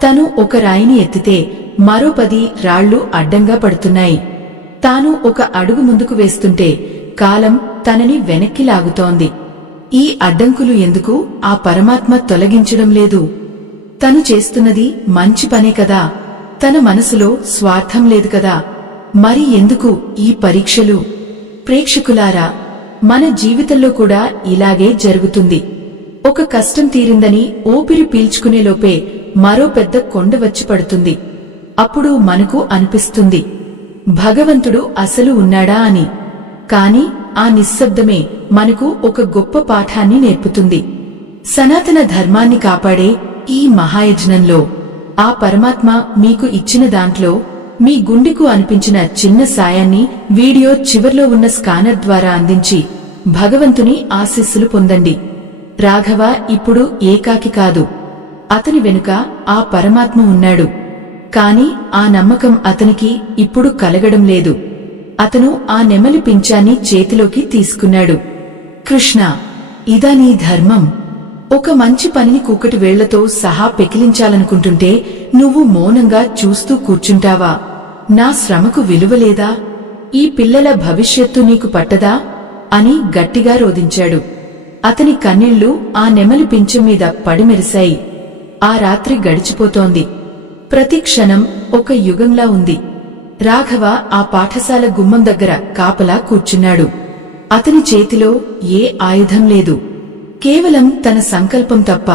తను ఒక రాయిని ఎత్తితే మరో 10 రాళ్లు అడ్డంగా పడుతున్నాయి. తాను ఒక అడుగు ముందుకు వేస్తుంటే కాలం తనని వెనక్కి లాగుతోంది. ఈ అడ్డంకులు ఎందుకు ఆ పరమాత్మ తొలగించడం లేదు? తను చేస్తున్నది మంచి పనే కదా. తన మనసులో స్వార్థం లేదు కదా. మరి ఎందుకు ఈ పరీక్షలు? ప్రేక్షకులారా, మన జీవితంలో కూడా ఇలాగే జరుగుతుంది. ఒక కష్టం తీరిందని ఊపిరి పీల్చుకునేలోపే మరో పెద్ద కొండ వచ్చి పడుతుంది. అప్పుడు మనకు అనిపిస్తుంది, భగవంతుడు అసలు ఉన్నాడా అని. కాని ఆ నిశ్శబ్దమే మనకు ఒక గొప్ప పాఠాన్ని నేర్పుతుంది. సనాతన ధర్మాన్ని కాపాడే ఈ మహాయజ్ఞంలో ఆ పరమాత్మ మీకు ఇచ్చిన దాంట్లో మీ గుండెకు అనిపించిన చిన్న సాయాన్ని వీడియో చివర్లో ఉన్న స్కానర్ ద్వారా అందించి భగవంతుని ఆశీస్సులు పొందండి. రాఘవ ఇప్పుడు ఏకాకి కాదు. అతని వెనుక ఆ పరమాత్మ ఉన్నాడు. కాని ఆ నమ్మకం అతనికి ఇప్పుడు కలగడం లేదు. అతను ఆ నెమలి పించాన్ని చేతిలోకి తీసుకున్నాడు. కృష్ణ, ఇదా నీ ధర్మం? ఒక మంచి పనిని కూకటి వేళ్లతో సహా పెకిలించాలనుకుంటుంటే నువ్వు మౌనంగా చూస్తూ కూర్చుంటావా? నా శ్రమకు విలువలేదా? ఈ పిల్లల భవిష్యత్తు నీకు పట్టదా అని గట్టిగా రోదించాడు. అతని కన్నీళ్లు ఆ నెమలి పింఛం మీద పడిమెరిశాయి. ఆ రాత్రి గడిచిపోతోంది. ప్రతి క్షణం ఒక యుగంలా ఉంది. రాఘవ ఆ పాఠశాల గుమ్మం దగ్గర కాపలా కూర్చున్నాడు. అతని చేతిలో ఏ ఆయుధం లేదు. కేవలం తన సంకల్పం తప్ప.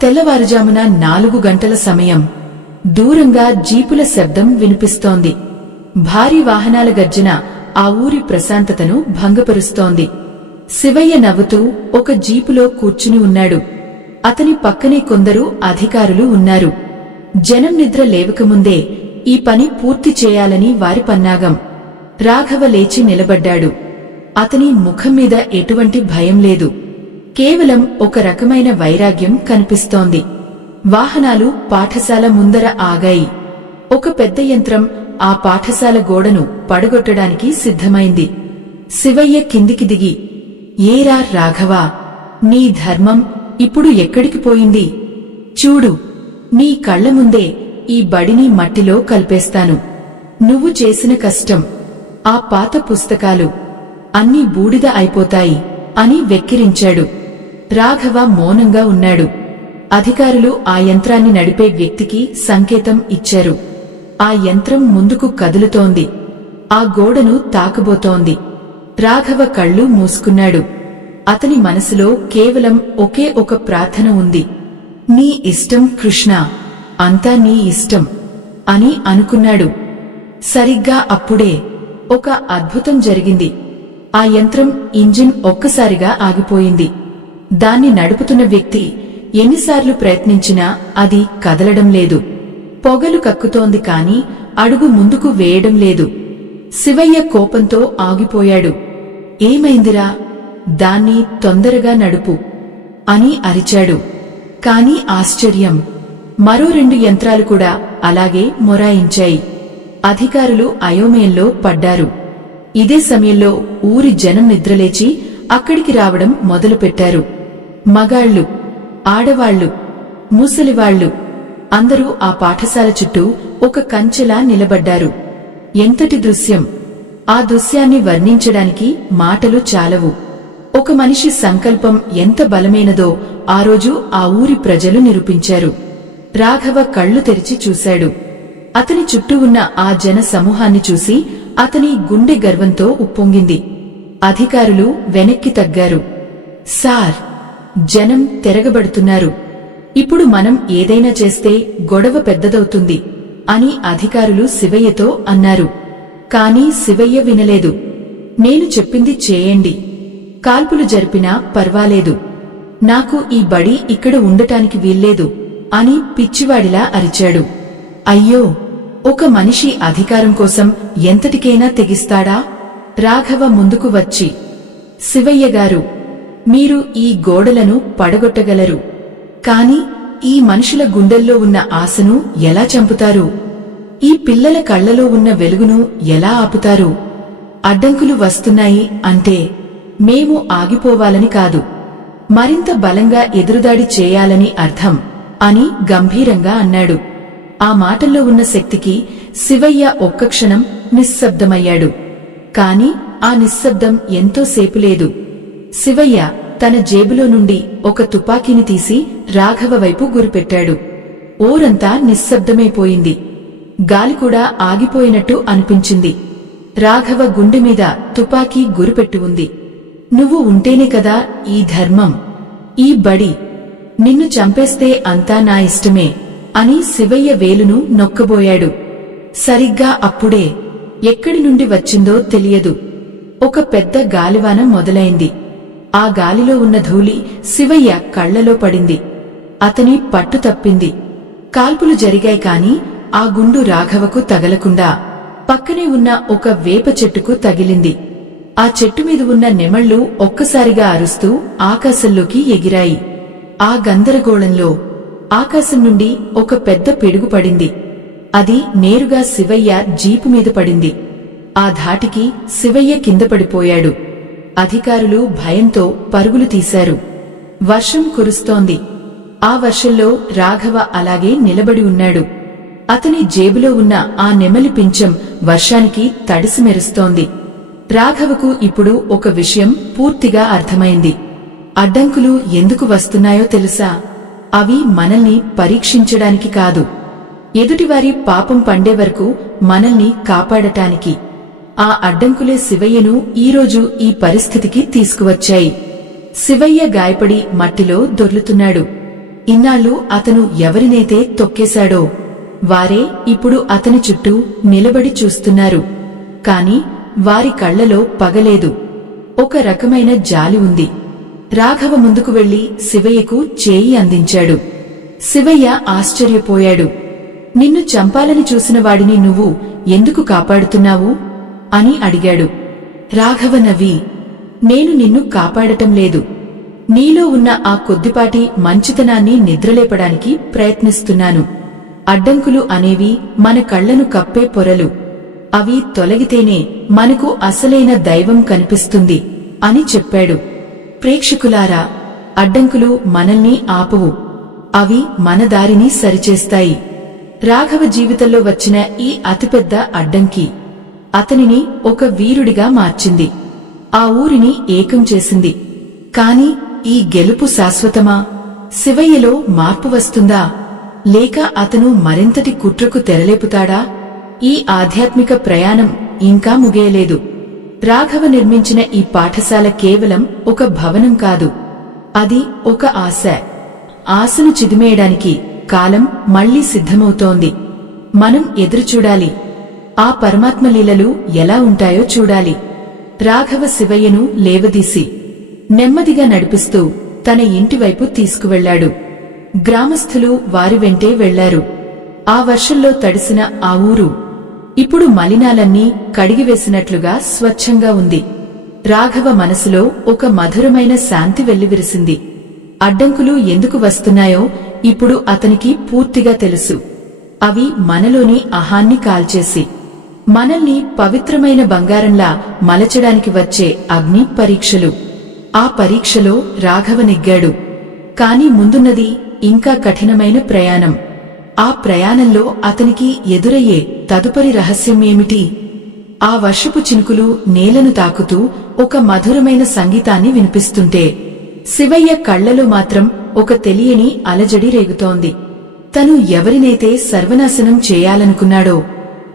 తెల్లవారుజామున 4 గంటల సమయం. దూరంగా జీపుల శబ్దం వినిపిస్తోంది. భారీ వాహనాల గర్జన ఆ ఊరి ప్రశాంతతను భంగపరుస్తోంది. శివయ్య నవ్వుతూ ఒక జీపులో కూర్చుని ఉన్నాడు. అతని పక్కనే కొందరు అధికారులు ఉన్నారు. జనం నిద్ర లేవకముందే ఈ పని పూర్తి చేయాలని వారి పన్నాగం. రాఘవ లేచి నిలబడ్డాడు. అతని ముఖం మీద ఎటువంటి భయం లేదు. కేవలం ఒక రకమైన వైరాగ్యం కనిపిస్తోంది. వాహనాలు పాఠశాల ముందర ఆగాయి. ఒక పెద్ద యంత్రం ఆ పాఠశాల గోడను పడగొట్టడానికి సిద్ధమైంది. శివయ్య కిందికి దిగి, ఏరా రాఘవా, నీ ధర్మం ఇప్పుడు ఎక్కడికి పోయింది? చూడు, నీ కళ్ల ముందే ఈ బడిని మట్టిలో కలిపేస్తాను. నువ్వు చేసిన కష్టం, ఆ పాత పుస్తకాలు అన్నీ బూడిద అయిపోతాయి అని వెక్కిరించాడు. రాఘవ మౌనంగా ఉన్నాడు. అధికారులు ఆ యంత్రాన్ని నడిపే వ్యక్తికి సంకేతం ఇచ్చారు. ఆ యంత్రం ముందుకు కదులుతోంది. ఆ గోడను తాకబోతోంది. రాఘవ కళ్ళు మూసుకున్నాడు. అతని మనసులో కేవలం ఒకే ఒక ప్రార్థన ఉంది. నీ ఇష్టం కృష్ణ, అంతా నీ ఇష్టం అని అనుకున్నాడు. సరిగ్గా అప్పుడే ఒక అద్భుతం జరిగింది. ఆ యంత్రం ఇంజిన్ ఒక్కసారిగా ఆగిపోయింది. దాన్ని నడుపుతున్న వ్యక్తి ఎన్నిసార్లు ప్రయత్నించినా అది కదలడం లేదు. పొగలు కక్కుతోంది కాని అడుగు ముందుకు వేయడం లేదు. శివయ్య కోపంతో ఆగిపోయాడు. ఏమైందిరా? దాన్ని తొందరగా నడుపు అని అరిచాడు. కాని ఆశ్చర్యం, మరో 2 యంత్రాలు కూడా అలాగే మొరాయించాయి. అధికారులు అయోమయంలో పడ్డారు. ఇదే సమయంలో ఊరి జనం నిద్రలేచి అక్కడికి రావడం మొదలుపెట్టారు. మగాళ్లు, ఆడవాళ్లు, ముసలివాళ్లు అందరూ ఆ పాఠశాల చుట్టూ ఒక కంచెలా నిలబడ్డారు. ఎంతటి దృశ్యం! ఆ దృశ్యాన్ని వర్ణించడానికి మాటలు చాలవు. ఒక మనిషి సంకల్పం ఎంత బలమైనదో ఆ రోజు ఆ ఊరి ప్రజలు నిరూపించారు. రాఘవ కళ్లు తెరిచి చూశాడు. అతని చుట్టూ ఉన్న ఆ జన సమూహాన్ని చూసి అతని గుండె గర్వంతో ఉప్పొంగింది. అధికారులు వెనక్కి తగ్గారు. సార్, జనం తిరగబడుతున్నారు. ఇప్పుడు మనం ఏదైనా చేస్తే గొడవ పెద్దదవుతుంది అని అధికారులు శివయ్యతో అన్నారు. కాని శివయ్య వినలేదు. నేను చెప్పింది చేయండి. కాల్పులు జరిపినా పర్వాలేదు. నాకు ఈ బడి ఇక్కడ ఉండటానికి వీల్లేదు అని పిచ్చివాడిలా అరిచాడు. అయ్యో, ఒక మనిషి అధికారం కోసం ఎంతటికైనా తెగిస్తాడా? రాఘవ ముందుకు వచ్చి, శివయ్యగారు, మీరు ఈ గోడలను పడగొట్టగలరు. కాని ఈ మనుషుల గుండెల్లో ఉన్న ఆశను ఎలా చంపుతారు? ఈ పిల్లల కళ్లలో ఉన్న వెలుగును ఎలా ఆపుతారు? అడ్డంకులు వస్తున్నాయి అంటే మేము ఆగిపోవాలని కాదు, మరింత బలంగా ఎదురుదాడి చేయాలని అర్థం అని గంభీరంగా అన్నాడు. ఆ మాటల్లో ఉన్న శక్తికి శివయ్య ఒక్క క్షణం నిశ్శబ్దమయ్యాడు. కాని ఆ నిశ్శబ్దం ఎంతోసేపు లేదు. శివయ్య తన జేబులో నుండి ఒక తుపాకీని తీసి రాఘవ వైపు గురిపెట్టాడు. ఊరంతా నిశ్శబ్దమైపోయింది. గాలి కూడా ఆగిపోయినట్టు అనిపించింది. రాఘవ గుండె మీద తుపాకీ గురిపెట్టి ఉంది. నువ్వు ఉంటేనే కదా ఈ ధర్మం, ఈ బడి. నిన్ను చంపేస్తే అంతా నా ఇష్టమే అని శివయ్య వేలును నొక్కబోయాడు. సరిగ్గా అప్పుడే ఎక్కడి నుండి వచ్చిందో తెలియదు, ఒక పెద్ద గాలివాన మొదలైంది. ఆ గాలిలో ఉన్న ధూళి శివయ్య కళ్లలో పడింది. అతని పట్టు తప్పింది. కాల్పులు జరిగాయి కాని ఆ గుండు రాఘవకు తగలకుండా పక్కనే ఉన్న ఒక వేప చెట్టుకు తగిలింది. ఆ చెట్టు మీద ఉన్న నెమళ్లు ఒక్కసారిగా అరుస్తూ ఆకాశంలోకి ఎగిరాయి. ఆ గందరగోళంలో ఆకాశం నుండి ఒక పెద్ద పిడుగు పడింది. అది నేరుగా శివయ్య జీపు మీద పడింది. ఆ ధాటికి శివయ్య కింద పడిపోయాడు. అధికారులు భయంతో పరుగులు తీశారు. వర్షం కురుస్తోంది. ఆ వర్షంలో రాఘవ అలాగే నిలబడి ఉన్నాడు. అతని జేబులో ఉన్న ఆ నెమలి పింఛం వర్షానికి తడిసి మెరుస్తోంది. రాఘవకు ఇప్పుడు ఒక విషయం పూర్తిగా అర్థమైంది. అడ్డంకులు ఎందుకు వస్తున్నాయో తెలుసా? అవి మనల్ని పరీక్షించడానికి కాదు, ఎదుటివారి పాపం పండే వరకు మనల్ని కాపాడటానికి. ఆ అడ్డంకులే శివయ్యను ఈరోజు ఈ పరిస్థితికి తీసుకువచ్చాయి. శివయ్య గాయపడి మట్టిలో దొర్లుతున్నాడు. ఇన్నాళ్ళు అతను ఎవరినైతే తొక్కేశాడో వారే ఇప్పుడు అతని చుట్టూ నిలబడి చూస్తున్నారు. కాని వారి కళ్లలో పగలేదు, ఒక రకమైన జాలి ఉంది. రాఘవ ముందుకు వెళ్లి శివయ్యకు చేయి అందించాడు. శివయ్య ఆశ్చర్యపోయాడు. నిన్ను చంపాలని చూసిన వాడిని నువ్వు ఎందుకు కాపాడుతున్నావు అని అడిగాడు. రాఘవ నవ్వి, నేను నిన్ను కాపాడటం లేదు, నీలో ఉన్న ఆ కొద్దిపాటి మంచితనాన్ని నిద్రలేపడానికి ప్రయత్నిస్తున్నాను. అడ్డంకులు అనేవి మన కళ్లను కప్పే పొరలు, అవి తొలగితేనే మనకు అసలైన దైవం కనిపిస్తుంది అని చెప్పాడు. ప్రేక్షకులారా, అడ్డంకులు మనల్ని ఆపవు, అవి మన దారిని సరిచేస్తాయి. రాఘవ జీవితంలో వచ్చిన ఈ అతిపెద్ద అడ్డంకి అతనిని ఒక వీరుడిగా మార్చింది, ఆ ఊరిని ఏకం చేసింది. కాని ఈ గెలుపు శాశ్వతమా? శివయ్యలో మార్పు వస్తుందా, లేక అతను మరింతటి కుట్రకు తెరలేపుతాడా? ఈ ఆధ్యాత్మిక ప్రయాణం ఇంకా ముగియలేదు. రాఘవ నిర్మించిన ఈ పాఠశాల కేవలం ఒక భవనం కాదు, అది ఒక ఆశ. ఆశను చిదిమేయడానికి కాలం మళ్లీ సిద్ధమవుతోంది. మనం ఎదురుచూడాలి, ఆ పరమాత్మ లీలలు ఎలా ఉంటాయో చూడాలి. రాఘవ శివయ్యను లేవదీసి నెమ్మదిగా నడిపిస్తూ తన ఇంటివైపు తీసుకువెళ్లాడు. గ్రామస్థులు వారి వెంటే వెళ్లారు. ఆ వర్షంలో తడిసిన ఆ ఊరు ఇప్పుడు మలినాలన్నీ కడిగివేసినట్లుగా స్వచ్ఛంగా ఉంది. రాఘవ మనసులో ఒక మధురమైన శాంతి వెల్లివిరిసింది. అడ్డంకులు ఎందుకు వస్తున్నాయో ఇప్పుడు అతనికి పూర్తిగా తెలుసు. అవి మనలోని అహాన్ని కాల్చేసి మనల్ని పవిత్రమైన బంగారంలా మలచడానికి వచ్చే అగ్ని పరీక్షలు. ఆ పరీక్షలో రాఘవ నెగ్గాడు. కాని ముందున్నది ఇంకా కఠినమైన ప్రయాణం. ఆ ప్రయాణంలో అతనికి ఎదురయ్యే తదుపరి రహస్యం ఏమిటి? ఆ వర్షపు చినుకులు నేలను తాకుతూ ఒక మధురమైన సంగీతాన్ని వినిపిస్తుంటే శివయ్య కళ్లలో మాత్రం ఒక తెలియని అలజడి రేగుతోంది. తను ఎవరినైతే సర్వనాశనం చేయాలనుకున్నాడో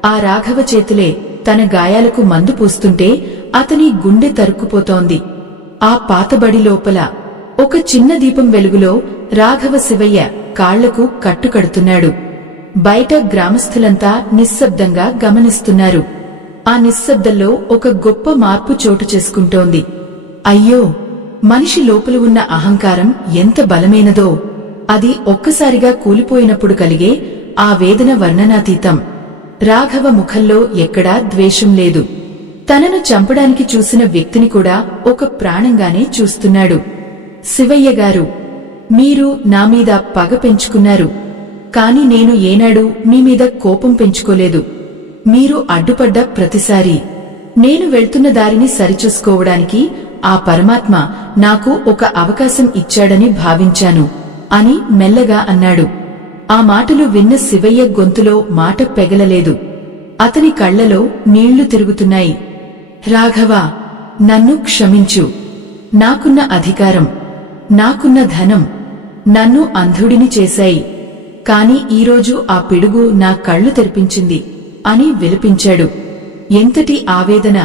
ఆ రాఘవ చేతులే తన గాయాలకు మందు పూస్తుంటే అతని గుండె తరుక్కుపోతోంది. ఆ పాతబడి లోపల ఒక చిన్న దీపం వెలుగులో రాఘవ శివయ్య కాళ్లకు కట్టుకడుతున్నాడు. బయట గ్రామస్థులంతా నిశ్శబ్దంగా గమనిస్తున్నారు. ఆ నిశ్శబ్దంలో ఒక గొప్ప మార్పు చోటు చేసుకుంటోంది. అయ్యో, మనిషి లోపల ఉన్న అహంకారం ఎంత బలమైనదో! అది ఒక్కసారిగా కూలిపోయినప్పుడు కలిగే ఆ వేదన వర్ణనాతీతం. రాఘవ ముఖంలో ఎక్కడా ద్వేషం లేదు. తనను చంపడానికి చూసిన వ్యక్తిని కూడా ఒక ప్రాణంగానే చూస్తున్నాడు. శివయ్య గారు, మీరు నామీద పగ పెంచుకున్నారు, కాని నేను ఏనాడూ మీమీద కోపం పెంచుకోలేదు. మీరు అడ్డుపడ్డ ప్రతిసారీ నేను వెళ్తున్న దారిని సరిచూసుకోవడానికి ఆ పరమాత్మ నాకు ఒక అవకాశం ఇచ్చాడని భావించాను అని మెల్లగా అన్నాడు. ఆ మాటలు విన్న శివయ్య గొంతులో మాట పెగలలేదు. అతని కళ్లలో నీళ్లు తిరుగుతున్నాయి. రాఘవా, నన్ను క్షమించు. నాకున్న అధికారం, నాకున్న ధనం నన్ను అంధుడిని చేశాయి. కాని ఈరోజు ఆ పిడుగు నా కళ్లు తెరిపించింది అని విలపించాడు. ఎంతటి ఆవేదన!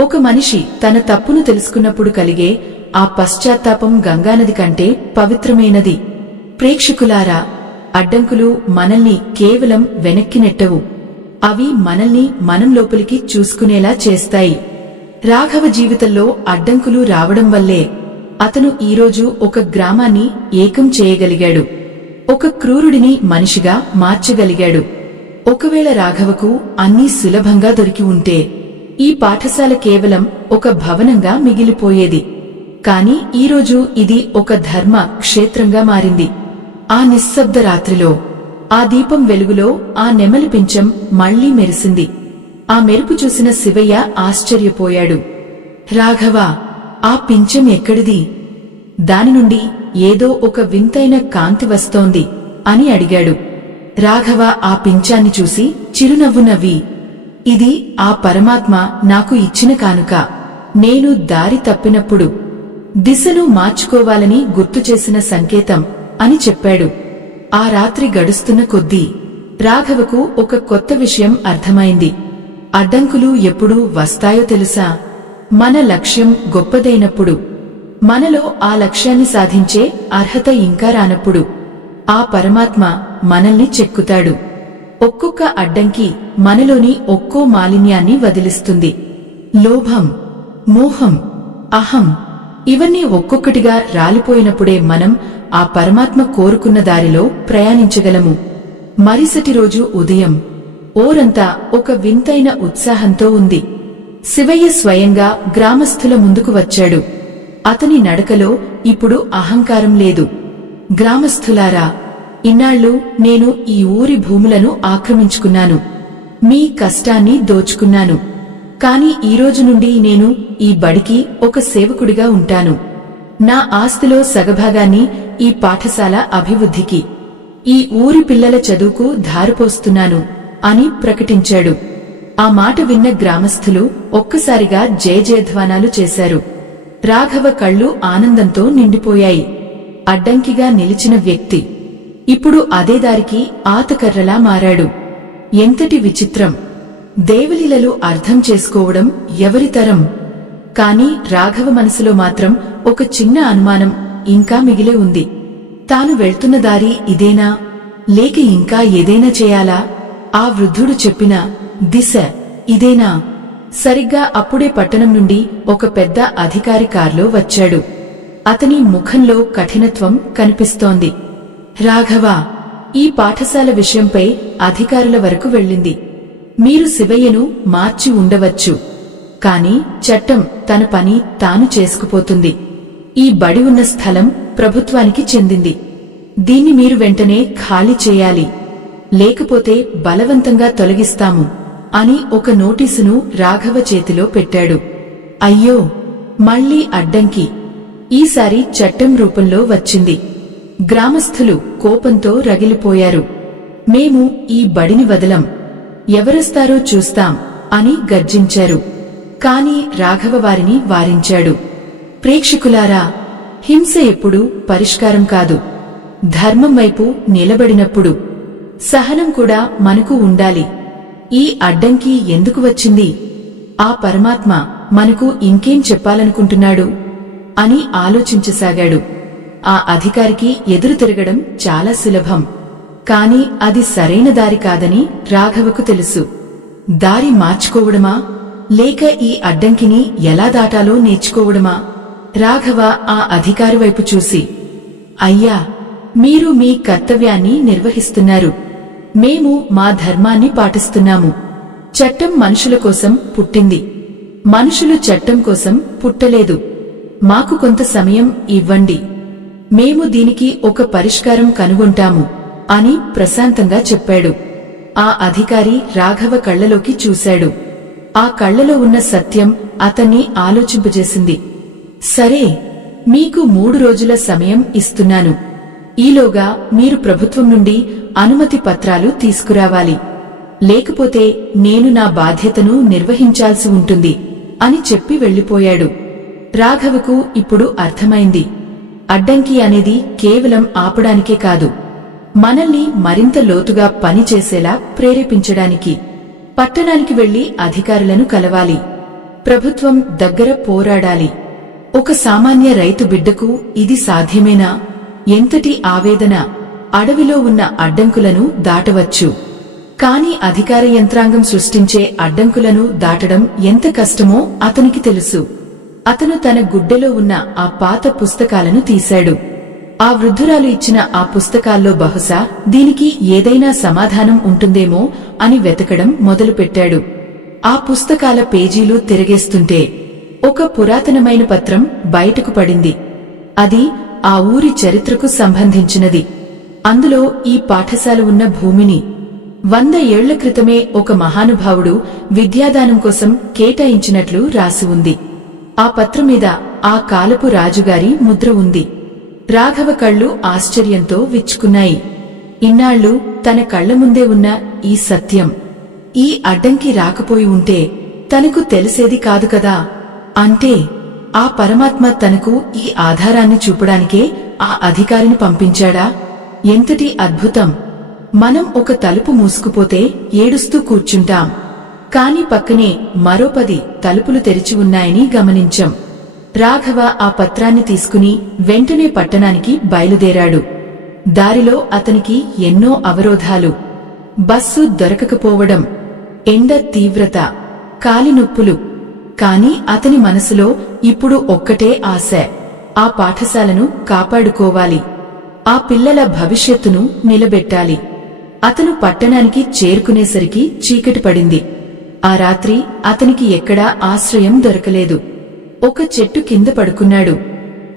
ఒక మనిషి తన తప్పును తెలుసుకున్నప్పుడు కలిగే ఆ పశ్చాత్తాపం గంగానది కంటే పవిత్రమైనది. ప్రేక్షకులారా, అడ్డంకులు మనల్ని కేవలం వెనక్కి నెట్టవు, అవి మనల్ని మనం లోపలికి చూసుకునేలా చేస్తాయి. రాఘవ జీవితంలో అడ్డంకులు రావడం వల్లే అతను ఈరోజు ఒక గ్రామాన్ని ఏకం చేయగలిగాడు, ఒక క్రూరుడిని మనిషిగా మార్చగలిగాడు. ఒకవేళ రాఘవకు అన్నీ సులభంగా దొరికి ఉంటే ఈ పాఠశాల కేవలం ఒక భవనంగా మిగిలిపోయేది. కాని ఈరోజు ఇది ఒక ధర్మ క్షేత్రంగా మారింది. ఆ నిశ్శబ్ద రాత్రిలో ఆ దీపం వెలుగులో ఆ నెమలి పించం మళ్లీ మెరిసింది. ఆ మెరుపు చూసిన శివయ్య ఆశ్చర్యపోయాడు. రాఘవా, ఆ పించం ఎక్కడిది? దాని నుండి ఏదో ఒక వింతైన కాంతి వస్తోంది అని అడిగాడు. రాఘవ ఆ పించాన్ని చూసి చిరునవ్వు నవ్వి, ఇది ఆ పరమాత్మ నాకు ఇచ్చిన కానుక. నేను దారి తప్పినప్పుడు దిశను మార్చుకోవాలని గుర్తుచేసిన సంకేతం అని చెప్పాడు. ఆ రాత్రి గడుస్తున్న కొద్దీ రాఘవకు ఒక కొత్త విషయం అర్థమైంది. అడ్డంకులు ఎప్పుడు వస్తాయో తెలుసా? మన లక్ష్యం గొప్పదైనప్పుడు, మనలో ఆ లక్ష్యాన్ని సాధించే అర్హత ఇంకా రానప్పుడు ఆ పరమాత్మ మనల్ని చెక్కుతాడు. ఒక్కొక్క అడ్డంకి మనలోని ఒక్కో మాలిన్యాన్ని వదిలిస్తుంది. లోభం, మోహం, అహం ఇవన్నీ ఒక్కొక్కటిగా రాలిపోయినప్పుడే మనం ఆ పరమాత్మ కోరుకున్న దారిలో ప్రయాణించగలము. మరుసటి రోజు ఉదయం ఓరంతా ఒక వింతైన ఉత్సాహంతో ఉంది. శివయ్య స్వయంగా గ్రామస్థుల ముందుకు వచ్చాడు. అతని నడకలో ఇప్పుడు అహంకారం లేదు. గ్రామస్థులారా, ఇన్నాళ్లు నేను ఈ ఊరి భూములను ఆక్రమించుకున్నాను, మీ కష్టాన్ని దోచుకున్నాను. కాని ఈరోజు నుండి నేను ఈ బడికి ఒక సేవకుడిగా ఉంటాను. నా ఆస్తిలో సగభాగాన్ని ఈ పాఠశాల అభివృద్ధికి, ఈ ఊరి పిల్లల చదువుకు ధారపోస్తున్నాను అని ప్రకటించాడు. ఆ మాట విన్న గ్రామస్థులు ఒక్కసారిగా జయజయధ్వానాలు చేశారు. రాఘవ కళ్ళు ఆనందంతో నిండిపోయాయి. అడ్డంకిగా నిలిచిన వ్యక్తి ఇప్పుడు అదే దారికి ఆతకర్రలా మారాడు. ఎంతటి విచిత్రం! దేవలీలలు అర్థం చేసుకోవడం ఎవరితరం? కాని రాఘవ మనసులో మాత్రం ఒక చిన్న అనుమానం ఇంకా మిగిలే ఉంది. తాను వెళ్తున్న దారి ఇదేనా, లేక ఇంకా ఏదైనా చేయాలా? ఆ వృద్ధుడు చెప్పిన దిశ ఇదేనా? సరిగ్గా అప్పుడే పట్టణం నుండి ఒక పెద్ద అధికారి కార్లో వచ్చాడు. అతని ముఖంలో కఠినత్వం కనిపిస్తోంది. రాఘవా, ఈ పాఠశాల విషయంపై అధికారుల వరకు వెళ్ళింది. మీరు శివయ్యను మార్చి ఉండవచ్చు, కాని చట్టం తన పని తాను చేసుకుపోతుంది. ఈ బడి ఉన్న స్థలం ప్రభుత్వానికి చెందింది. దీన్ని మీరు వెంటనే ఖాళీ చేయాలి, లేకపోతే బలవంతంగా తొలగిస్తాము అని ఒక నోటీసును రాఘవ చేతిలో పెట్టాడు. అయ్యో, మళ్లీ అడ్డంకి! ఈసారి చట్టం రూపంలో వచ్చింది. గ్రామస్థులు కోపంతో రగిలిపోయారు. మేము ఈ బడిని వదలం, ఎవరొస్తారో చూస్తాం అని గర్జించారు. కాని రాఘవ వారిని వారించాడు. ప్రేక్షకులారా, హింస ఎప్పుడూ పరిష్కారం కాదు. ధర్మం వైపు నిలబడినప్పుడు సహనం కూడా మనకు ఉండాలి. ఈ అడ్డంకి ఎందుకు వచ్చింది? ఆ పరమాత్మ మనకు ఇంకేం చెప్పాలనుకుంటున్నాడు అని ఆలోచించసాగాడు. ఆ అధికారికి ఎదురు తిరగడం చాలా సులభం, కాని అది సరైన దారి కాదని రాఘవకు తెలుసు. దారి మార్చుకోవడమా, లేక ఈ అడ్డంకిని ఎలా దాటాలో నేర్చుకోవడమా? రాఘవ ఆ అధికారి వైపు చూసి, అయ్యా, మీరు మీ కర్తవ్యాన్ని నిర్వహిస్తున్నారు, మేము మా ధర్మాన్ని పాటిస్తున్నాము. చట్టం మనుషుల కోసం పుట్టింది, మనుషులు చట్టం కోసం పుట్టలేదు. మాకు కొంత సమయం ఇవ్వండి, మేము దీనికి ఒక పరిష్కారం కనుగొంటాము అని ప్రశాంతంగా చెప్పాడు. ఆ అధికారి రాఘవ కళ్లలోకి చూశాడు. ఆ కళ్లలో ఉన్న సత్యం అతన్ని ఆలోచింపజేసింది. సరే, మీకు 3 రోజుల సమయం ఇస్తున్నాను. ఈలోగా మీరు ప్రభుత్వం నుండి అనుమతి పత్రాలు తీసుకురావాలి, లేకపోతే నేను నా బాధ్యతను నిర్వహించాల్సి ఉంటుంది అని చెప్పి వెళ్లిపోయాడు. రాఘవకు ఇప్పుడు అర్థమైంది, అడ్డంకి అనేది కేవలం ఆపడానికే కాదు, మనల్ని మరింత లోతుగా పనిచేసేలా ప్రేరేపించడానికి. పట్టణానికి వెళ్లి అధికారులను కలవాలి, ప్రభుత్వం దగ్గర పోరాడాలి. ఒక సామాన్య రైతు బిడ్డకు ఇది సాధ్యమేనా? ఎంతటి ఆవేదన! అడవిలో ఉన్న అడ్డంకులను దాటవచ్చు, కాని అధికార యంత్రాంగం సృష్టించే అడ్డంకులను దాటడం ఎంత కష్టమో అతనికి తెలుసు. అతను తన గుడ్డెలో ఉన్న ఆ పాత పుస్తకాలను తీశాడు. ఆ వృద్ధురాలు ఇచ్చిన ఆ పుస్తకాల్లో బహుశా దీనికి ఏదైనా సమాధానం ఉంటుందేమో అని వెతకడం మొదలుపెట్టాడు. ఆ పుస్తకాల పేజీలు తిరగేస్తుంటే ఒక పురాతనమైన పత్రం బయటకు పడింది. అది ఆ ఊరి చరిత్రకు సంబంధించినది. అందులో ఈ పాఠశాల ఉన్న భూమిని 100 ఏళ్ల క్రితమే ఒక మహానుభావుడు విద్యాదానం కోసం కేటాయించినట్లు రాసి ఉంది. ఆ పత్రం మీద ఆ కాలపు రాజుగారి ముద్ర ఉంది. రాఘవ కళ్ళు ఆశ్చర్యంతో విచ్చుకున్నాయి. ఇన్నాళ్లు తన కళ్ల ముందే ఉన్న ఈ సత్యం, ఈ అడ్డంకి రాకపోయి ఉంటే తనకు తెలిసేది కాదు కదా. అంటే ఆ పరమాత్మ తనకు ఈ ఆధారాన్ని చూపడానికే ఆ అధికారిని పంపించాడా? ఎంతటి అద్భుతం! మనం ఒక తలుపు మూసుకుపోతే ఏడుస్తూ కూర్చుంటాం, కాని పక్కనే మరో 10 తలుపులు తెరిచి ఉన్నాయని గమనించం. రాఘవ ఆ పత్రాన్ని తీసుకుని వెంటనే పట్టణానికి బయలుదేరాడు. దారిలో అతనికి ఎన్నో అవరోధాలు. బస్సు దొరకకపోవడం, ఎండ తీవ్రత, కాలినొప్పులు. కాని అతని మనసులో ఇప్పుడు ఒక్కటే ఆశ, ఆ పాఠశాలను కాపాడుకోవాలి, ఆ పిల్లల భవిష్యత్తును నిలబెట్టాలి. అతను పట్టణానికి చేరుకునేసరికి చీకటి పడింది. ఆ రాత్రి అతనికి ఎక్కడా ఆశ్రయం దొరకలేదు. ఒక చెట్టు కింద పడుకున్నాడు.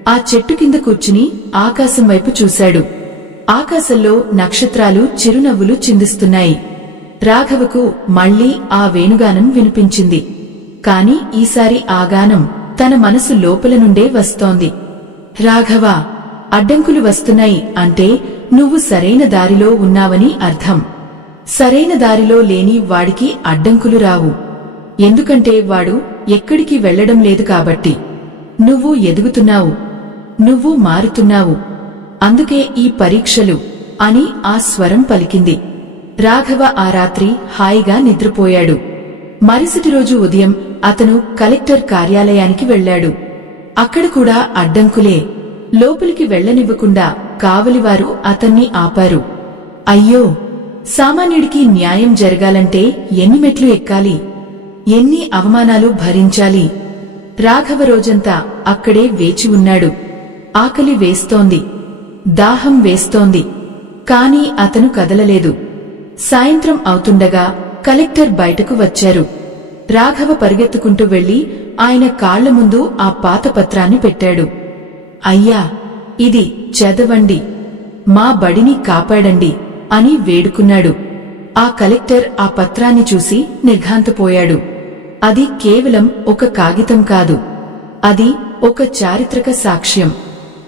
ఆ చెట్టు కింద కూర్చుని ఆకాశం వైపు చూశాడు. ఆకాశంలో నక్షత్రాలు చిరునవ్వులు చిందిస్తున్నాయి. రాఘవకు మళ్లీ ఆ వేణుగానం వినిపించింది. కాని ఈసారి ఆ గానం తన మనసు లోపల నుండే వస్తోంది. రాఘవా, అడ్డంకులు వస్తున్నాయి అంటే నువ్వు సరైన దారిలో ఉన్నావని అర్థం. సరైన దారిలో లేని వాడికి అడ్డంకులు రావు. ఎందుకంటే వాడు ఎక్కడికి వెళ్లడం లేదు కాబట్టి. నువ్వు ఎదుగుతున్నావు, నువ్వు మారుతున్నావు. అందుకే ఈ పరీక్షలు అని ఆ స్వరం పలికింది. రాఘవ ఆ రాత్రి హాయిగా నిద్రపోయాడు. మరుసటి రోజు ఉదయం అతను కలెక్టర్ కార్యాలయానికి వెళ్లాడు. అక్కడ కూడా అడ్డంకులే. లోపలికి వెళ్లనివ్వకుండా కావలివారు అతన్ని ఆపారు. అయ్యో, సామాన్యుడికి న్యాయం జరగాలంటే ఎన్ని మెట్లు ఎక్కాలి, ఎన్ని అవమానాలు భరించాలి. రాఘవ రోజంతా అక్కడే వేచి ఉన్నాడు. ఆకలి వేస్తోంది, దాహం వేస్తోంది, కాని అతను కదలలేదు. సాయంత్రం అవుతుండగా కలెక్టర్ బయటకు వచ్చారు. రాఘవ పరిగెత్తుకుంటూ వెళ్లి ఆయన కాళ్ల ముందు ఆ పాత పత్రాన్ని పెట్టాడు. అయ్యా, ఇది చదవండి, మా బడిని కాపాడండి అని వేడుకున్నాడు. ఆ కలెక్టర్ ఆ పత్రాన్ని చూసి నిర్ఘాంతపోయాడు. అది కేవలం ఒక కాగితం కాదు, అది ఒక చారిత్రక సాక్ష్యం.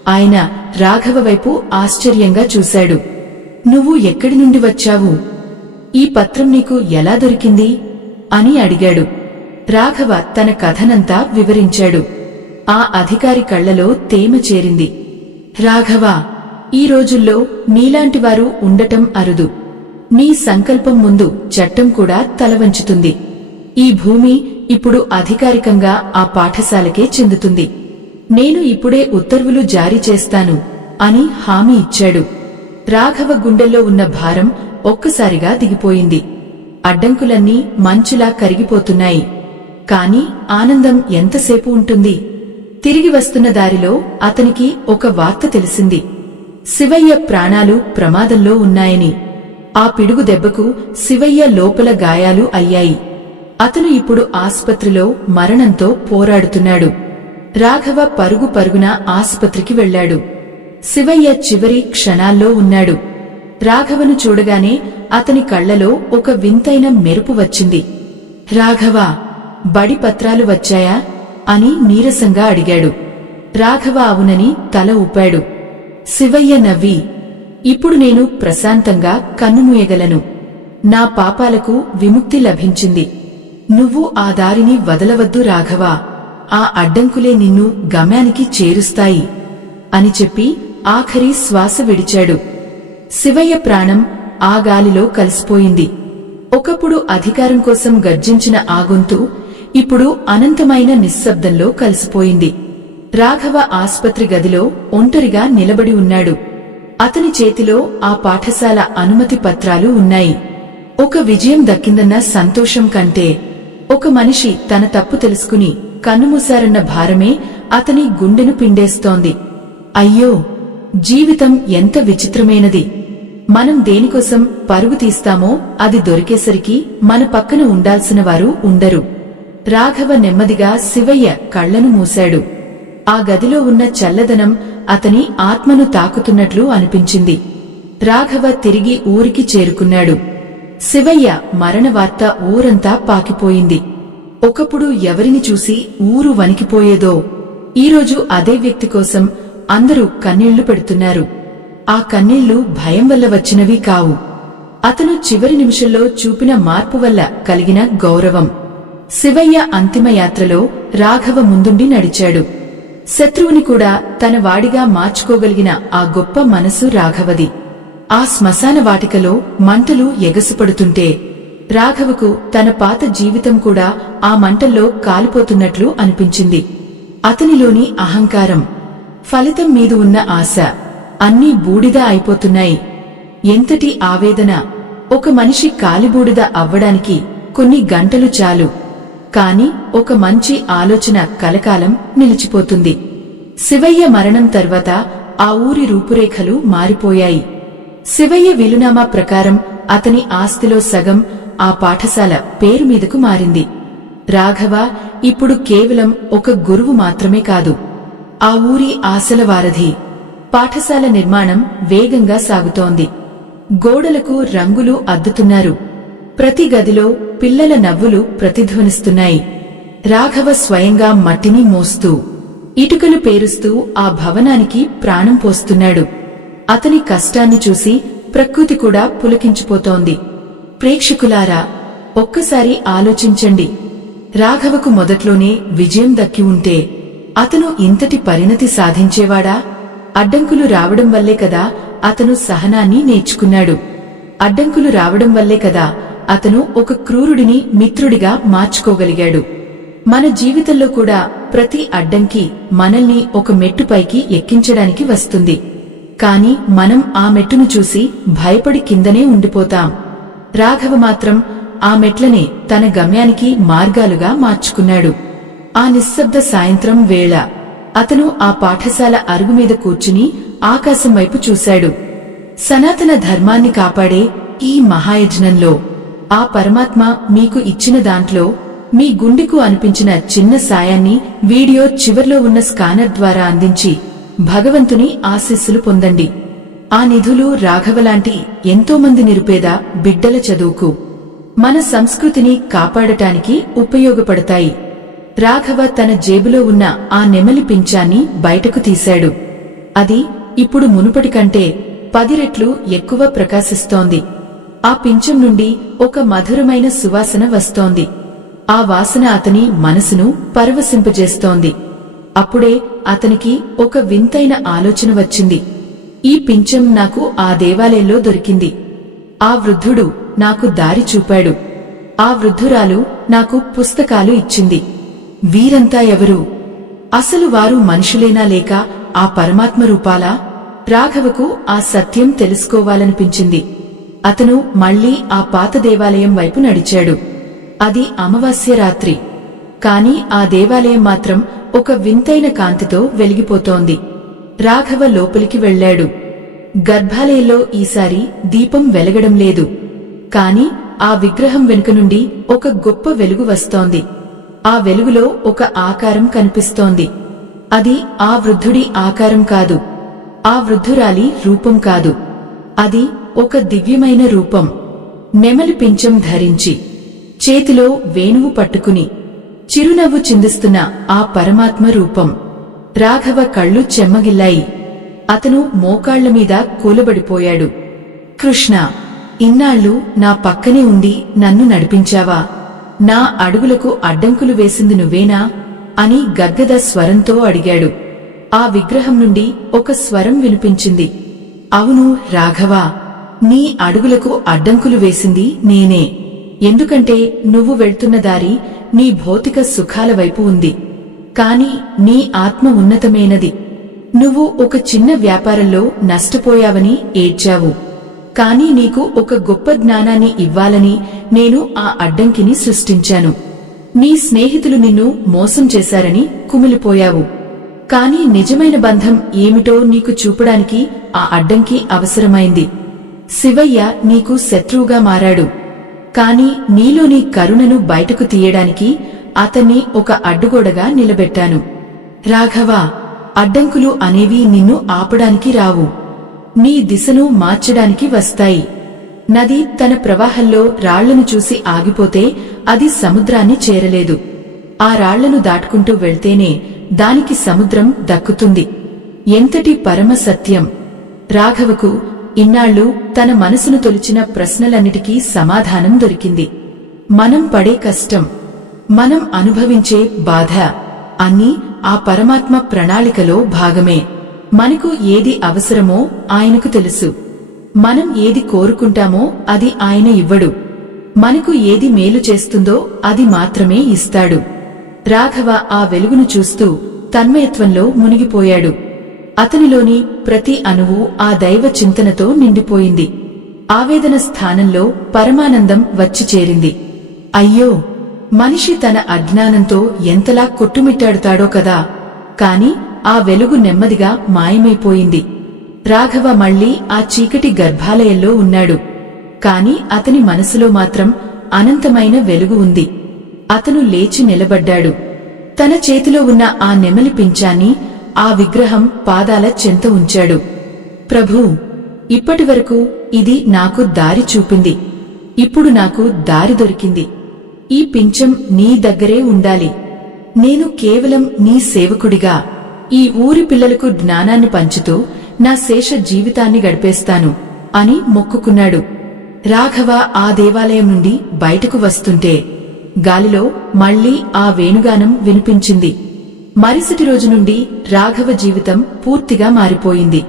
ఆయన రాఘవ వైపు ఆశ్చర్యంగా చూశాడు. నువ్వు ఎక్కడి నుండి వచ్చావు? ఈ పత్రం నీకు ఎలా దొరికింది అని అడిగాడు. రాఘవ తన కథనంతా వివరించాడు. ఆ అధికారి కళ్లలో తేమ చేరింది. రాఘవా, ఈ రోజుల్లో నీలాంటివారు ఉండటం అరుదు. నీ సంకల్పం ముందు చట్టం కూడా తలవంచుతుంది. ఈ భూమి ఇప్పుడు అధికారికంగా ఆ పాఠశాలకే చెందుతుంది. నేను ఇప్పుడే ఉత్తర్వులు జారీ చేస్తాను అని హామీ ఇచ్చాడు. రాఘవ గుండెల్లో ఉన్న భారం ఒక్కసారిగా దిగిపోయింది. అడ్డంకులన్నీ మంచులా కరిగిపోతున్నాయి. కాని ఆనందం ఎంతసేపు ఉంటుంది? తిరిగి వస్తున్న దారిలో అతనికి ఒక వార్త తెలిసింది. శివయ్య ప్రాణాలు ప్రమాదంలో ఉన్నాయని. ఆ పిడుగు దెబ్బకు శివయ్య లోపల గాయాలు అయ్యాయి. అతను ఇప్పుడు ఆస్పత్రిలో మరణంతో పోరాడుతున్నాడు. రాఘవ పరుగు పరుగున ఆస్పత్రికి వెళ్లాడు. శివయ్య చివరి క్షణాల్లో ఉన్నాడు. రాఘవను చూడగానే అతని కళ్లలో ఒక వింతైన మెరుపు వచ్చింది. రాఘవా, బడి పత్రాలు వచ్చాయా అని నీరసంగా అడిగాడు. రాఘవ అవునని తల ఊపాడు. శివయ్య నవ్వి, ఇప్పుడు నేను ప్రశాంతంగా కన్నుమూయగలను. నా పాపాలకు విముక్తి లభించింది. నువ్వు ఆ దారిని వదలవద్దు రాఘవా, ఆ అడ్డంకులే నిన్ను గమ్యానికి చేరుస్తాయి అని చెప్పి ఆఖరి శ్వాస విడిచాడు. శివయ్య ప్రాణం ఆ గాలిలో కలిసిపోయింది. ఒకప్పుడు అధికారం కోసం గర్జించిన ఆ గొంతు ఇప్పుడు అనంతమైన నిశ్శబ్దంలో కలిసిపోయింది. రాఘవ ఆస్పత్రి గదిలో ఒంటరిగా నిలబడి ఉన్నాడు. అతని చేతిలో ఆ పాఠశాల అనుమతి పత్రాలు ఉన్నాయి. ఒక విజయం దక్కిందన్న సంతోషం కంటే ఒక మనిషి తన తప్పు తెలుసుకుని కన్నుమూశారన్న భారమే అతని గుండెను పిండేస్తోంది. అయ్యో, జీవితం ఎంత విచిత్రమైనది. మనం దేనికోసం పరుగు తీస్తామో అది దొరికేసరికి మన పక్కన ఉండాల్సిన వారు ఉండరు. రాఘవ నెమ్మదిగా శివయ్య కళ్లను మూశాడు. ఆ గదిలో ఉన్న చల్లదనం అతని ఆత్మను తాకుతున్నట్లు అనిపించింది. రాఘవ తిరిగి ఊరికి చేరుకున్నాడు. శివయ్య మరణ వార్త ఊరంతా పాకిపోయింది. ఒకప్పుడు ఎవరిని చూసి ఊరు వణికిపోయేదో ఈరోజు అదే వ్యక్తి కోసం అందరూ కన్నీళ్లు పెడుతున్నారు. ఆ కన్నీళ్లు భయం వల్ల వచ్చినవి కావు. అతను చివరి నిమిషంలో చూపిన మార్పు వల్ల కలిగిన గౌరవం. శివయ్య అంతిమయాత్రలో రాఘవ ముందుండి నడిచాడు. శత్రువుని కూడా తన వాడిగా మార్చుకోగలిగిన ఆ గొప్ప మనసు రాఘవది. ఆ శ్మశాన వాటికలో మంటలు ఎగసిపడుతుంటే రాఘవకు తన పాత జీవితం కూడా ఆ మంటల్లో కాలిపోతున్నట్లు అనిపించింది. అతనిలోని అహంకారం, ఫలితం మీద ఉన్న ఆశ అన్నీ బూడిద అయిపోతున్నాయి. ఎంతటి ఆవేదన! ఒక మనిషి కాలిబూడిద అవ్వడానికి కొన్ని గంటలు చాలు, కాని ఒక మంచి ఆలోచన కలకాలం నిలిచిపోతుంది. శివయ్య మరణం తర్వాత ఆ ఊరి రూపురేఖలు మారిపోయాయి. శివయ్య వీలునామా ప్రకారం అతని ఆస్తిలో సగం ఆ పాఠశాల పేరు మీదకు మారింది. రాఘవ ఇప్పుడు కేవలం ఒక గురువు మాత్రమే కాదు, ఆ ఊరి ఆశల వారధి. పాఠశాల నిర్మాణం వేగంగా సాగుతోంది. గోడలకు రంగులు అద్దుతున్నారు. ప్రతి గదిలో పిల్లల నవ్వులు ప్రతిధ్వనిస్తున్నాయి. రాఘవ స్వయంగా మట్టిని మోస్తూ, ఇటుకలు పేరుస్తూ ఆ భవనానికి ప్రాణం పోస్తున్నాడు. అతని కష్టాన్ని చూసి ప్రకృతి కూడా పులకించిపోతోంది. ప్రేక్షకులారా, ఒక్కసారి ఆలోచించండి. రాఘవకు మొదట్లోనే విజయం దక్కి ఉంటే అతను ఇంతటి పరిణతి సాధించేవాడా? అడ్డంకులు రావడం వల్లే కదా అతను సహనాన్ని నేర్చుకున్నాడు. అడ్డంకులు రావడం వల్లే కదా అతను ఒక క్రూరుడిని మిత్రుడిగా మార్చుకోగలిగాడు. మన జీవితంలో కూడా ప్రతి అడ్డంకి మనల్ని ఒక మెట్టుపైకి ఎక్కించడానికి వస్తుంది. కాని మనం ఆ మెట్టును చూసి భయపడి కిందనే ఉండిపోతాం. రాఘవ మాత్రం ఆ మెట్లనే తన గమ్యానికి మార్గాలుగా మార్చుకున్నాడు. ఆ నిశ్శబ్ద సాయంత్రం వేళ అతను ఆ పాఠశాల అరుగుమీద కూర్చుని ఆకాశం వైపు చూశాడు. సనాతన ధర్మాన్ని కాపాడే ఈ మహాయజ్ఞంలో ఆ పరమాత్మ మీకు ఇచ్చిన దాంట్లో మీ గుండెకు అనిపించిన చిన్న సాయాన్ని వీడియో చివర్లో ఉన్న స్కానర్ ద్వారా అందించి భగవంతుని ఆశీస్సులు పొందండి. ఆ నిధులు రాఘవలాంటి ఎంతోమంది నిరుపేద బిడ్డల చదువుకు, మన సంస్కృతిని కాపాడటానికి ఉపయోగపడతాయి. రాఘవ తన జేబులో ఉన్న ఆ నెమలి పింఛాన్ని బయటకు తీశాడు. అది ఇప్పుడు మునుపటి కంటే 10 రెట్లు ఎక్కువ ప్రకాశిస్తోంది. ఆ పింఛం నుండి ఒక మధురమైన సువాసన వస్తోంది. ఆ వాసన అతని మనసును పరవశింపజేస్తోంది. అప్పుడే అతనికి ఒక వింతైన ఆలోచన వచ్చింది. ఈ పింఛం నాకు ఆ దేవాలయంలో దొరికింది. ఆ వృద్ధుడు నాకు దారి చూపాడు. ఆ వృద్ధురాలు నాకు పుస్తకాలు ఇచ్చింది. వీరంతా ఎవరు? అసలు వారు మనుషులేనా లేక ఆ పరమాత్మ రూపాలా? రాఘవకు ఆ సత్యం తెలుసుకోవాలనిపించింది. అతను మళ్లీ ఆ పాత దేవాలయం వైపు నడిచాడు. అది అమావాస్య రాత్రి. కాని ఆ దేవాలయం మాత్రం ఒక వింతైన కాంతితో వెలిగిపోతోంది. రాఘవ లోపలికి వెళ్లాడు. గర్భాలయంలో ఈసారి దీపం వెలగడం లేదు. కాని ఆ విగ్రహం వెనుక నుండి ఒక గొప్ప వెలుగు వస్తోంది. ఆ వెలుగులో ఒక ఆకారం కనిపిస్తోంది. అది ఆ వృద్ధుడి ఆకారం కాదు, ఆ వృద్ధురాలి రూపం కాదు. అది ఒక దివ్యమైన రూపం. నెమలి పింఛం ధరించి, చేతిలో వేణువు పట్టుకుని చిరునవ్వు చిందిస్తున్న ఆ పరమాత్మ రూపం. రాఘవ కళ్ళు చెమ్మగిల్లాయి. అతను మోకాళ్ల మీద కూలబడిపోయాడు. కృష్ణ, ఇన్నాళ్లు నా పక్కనే ఉండి నన్ను నడిపించావా? నా అడుగులకు అడ్డంకులు వేసింది నువ్వేనా అని గద్గద స్వరంతో అడిగాడు. ఆ విగ్రహం నుండి ఒక స్వరం వినిపించింది. అవును రాఘవా, నీ అడుగులకు అడ్డంకులు వేసింది నేనే. ఎందుకంటే నువ్వు వెళ్తున్న దారి నీ భౌతిక సుఖాల వైపు ఉంది. కాని నీ ఆత్మ ఉన్నతమైనది. నువ్వు ఒక చిన్న వ్యాపారంలో నష్టపోయావని ఏడ్చావు. కాని నీకు ఒక గొప్ప జ్ఞానాన్ని ఇవ్వాలని నేను ఆ అడ్డంకిని సృష్టించాను. నీ స్నేహితులు నిన్ను మోసం చేశారని కుమిలిపోయావు. కాని నిజమైన బంధం ఏమిటో నీకు చూపడానికి ఆ అడ్డంకి అవసరమైంది. శివయ్య నీకు శత్రువుగా మారాడు. కాని నీలోని కరుణను బయటకు తీయడానికి అతన్ని ఒక అడ్డుగోడగా నిలబెట్టాను. రాఘవా, అడ్డంకులు అనేవి నిన్ను ఆపడానికి రావు, నీ దిశను మార్చడానికి వస్తాయి. నది తన ప్రవాహంలో రాళ్లను చూసి ఆగిపోతే అది సముద్రాన్ని చేరలేదు. ఆ రాళ్లను దాటుకుంటూ వెళ్తేనే దానికి సముద్రం దక్కుతుంది. ఎంతటి పరమ సత్యం! రాఘవకు ఇన్నాళ్లు తన మనసును తొలిచిన ప్రశ్నలన్నిటికీ సమాధానం దొరికింది. మనం పడే కష్టం, మనం అనుభవించే బాధ అన్నీ ఆ పరమాత్మ ప్రణాళికలో భాగమే. మనకు ఏది అవసరమో ఆయనకు తెలుసు. మనం ఏది కోరుకుంటామో అది ఆయన ఇవ్వడు. మనకు ఏది మేలు చేస్తుందో అది మాత్రమే ఇస్తాడు. రాఘవ ఆ వెలుగును చూస్తూ తన్మయత్వంలో మునిగిపోయాడు. అతనిలోని ప్రతి అణువు ఆ దైవ చింతనతో నిండిపోయింది. ఆవేదన స్థానంలో పరమానందం వచ్చి చేరింది. అయ్యో, మనిషి తన అజ్ఞానంతో ఎంతలా కొట్టుమిట్టాడుతాడో కదా. కాని ఆ వెలుగు నెమ్మదిగా మాయమైపోయింది. రాఘవ మళ్లీ ఆ చీకటి గర్భాలయంలో ఉన్నాడు. కాని అతని మనసులో మాత్రం అనంతమైన వెలుగు ఉంది. అతను లేచి నిలబడ్డాడు. తన చేతిలో ఉన్న ఆ నెమలి పింఛాన్ని ఆ విగ్రహం పాదాల చెంత ఉంచాడు. ప్రభూ, ఇప్పటివరకు ఇది నాకు దారి చూపింది. ఇప్పుడు నాకు దారి దొరికింది. ఈ పింఛం నీ దగ్గరే ఉండాలి. నేను కేవలం నీ సేవకుడిగా ఈ ఊరి పిల్లలకు జ్ఞానాన్ని పంచుతూ నా శేష జీవితాన్ని గడిపేస్తాను అని మొక్కుకున్నాడు. రాఘవ ఆ దేవాలయం నుండి బయటకు వస్తుంటే గాలిలో మళ్లీ ఆ వేణుగానం వినిపించింది. మరుసటి రోజు నుండి రాఘవ జీవితం పూర్తిగా మారిపోయింది.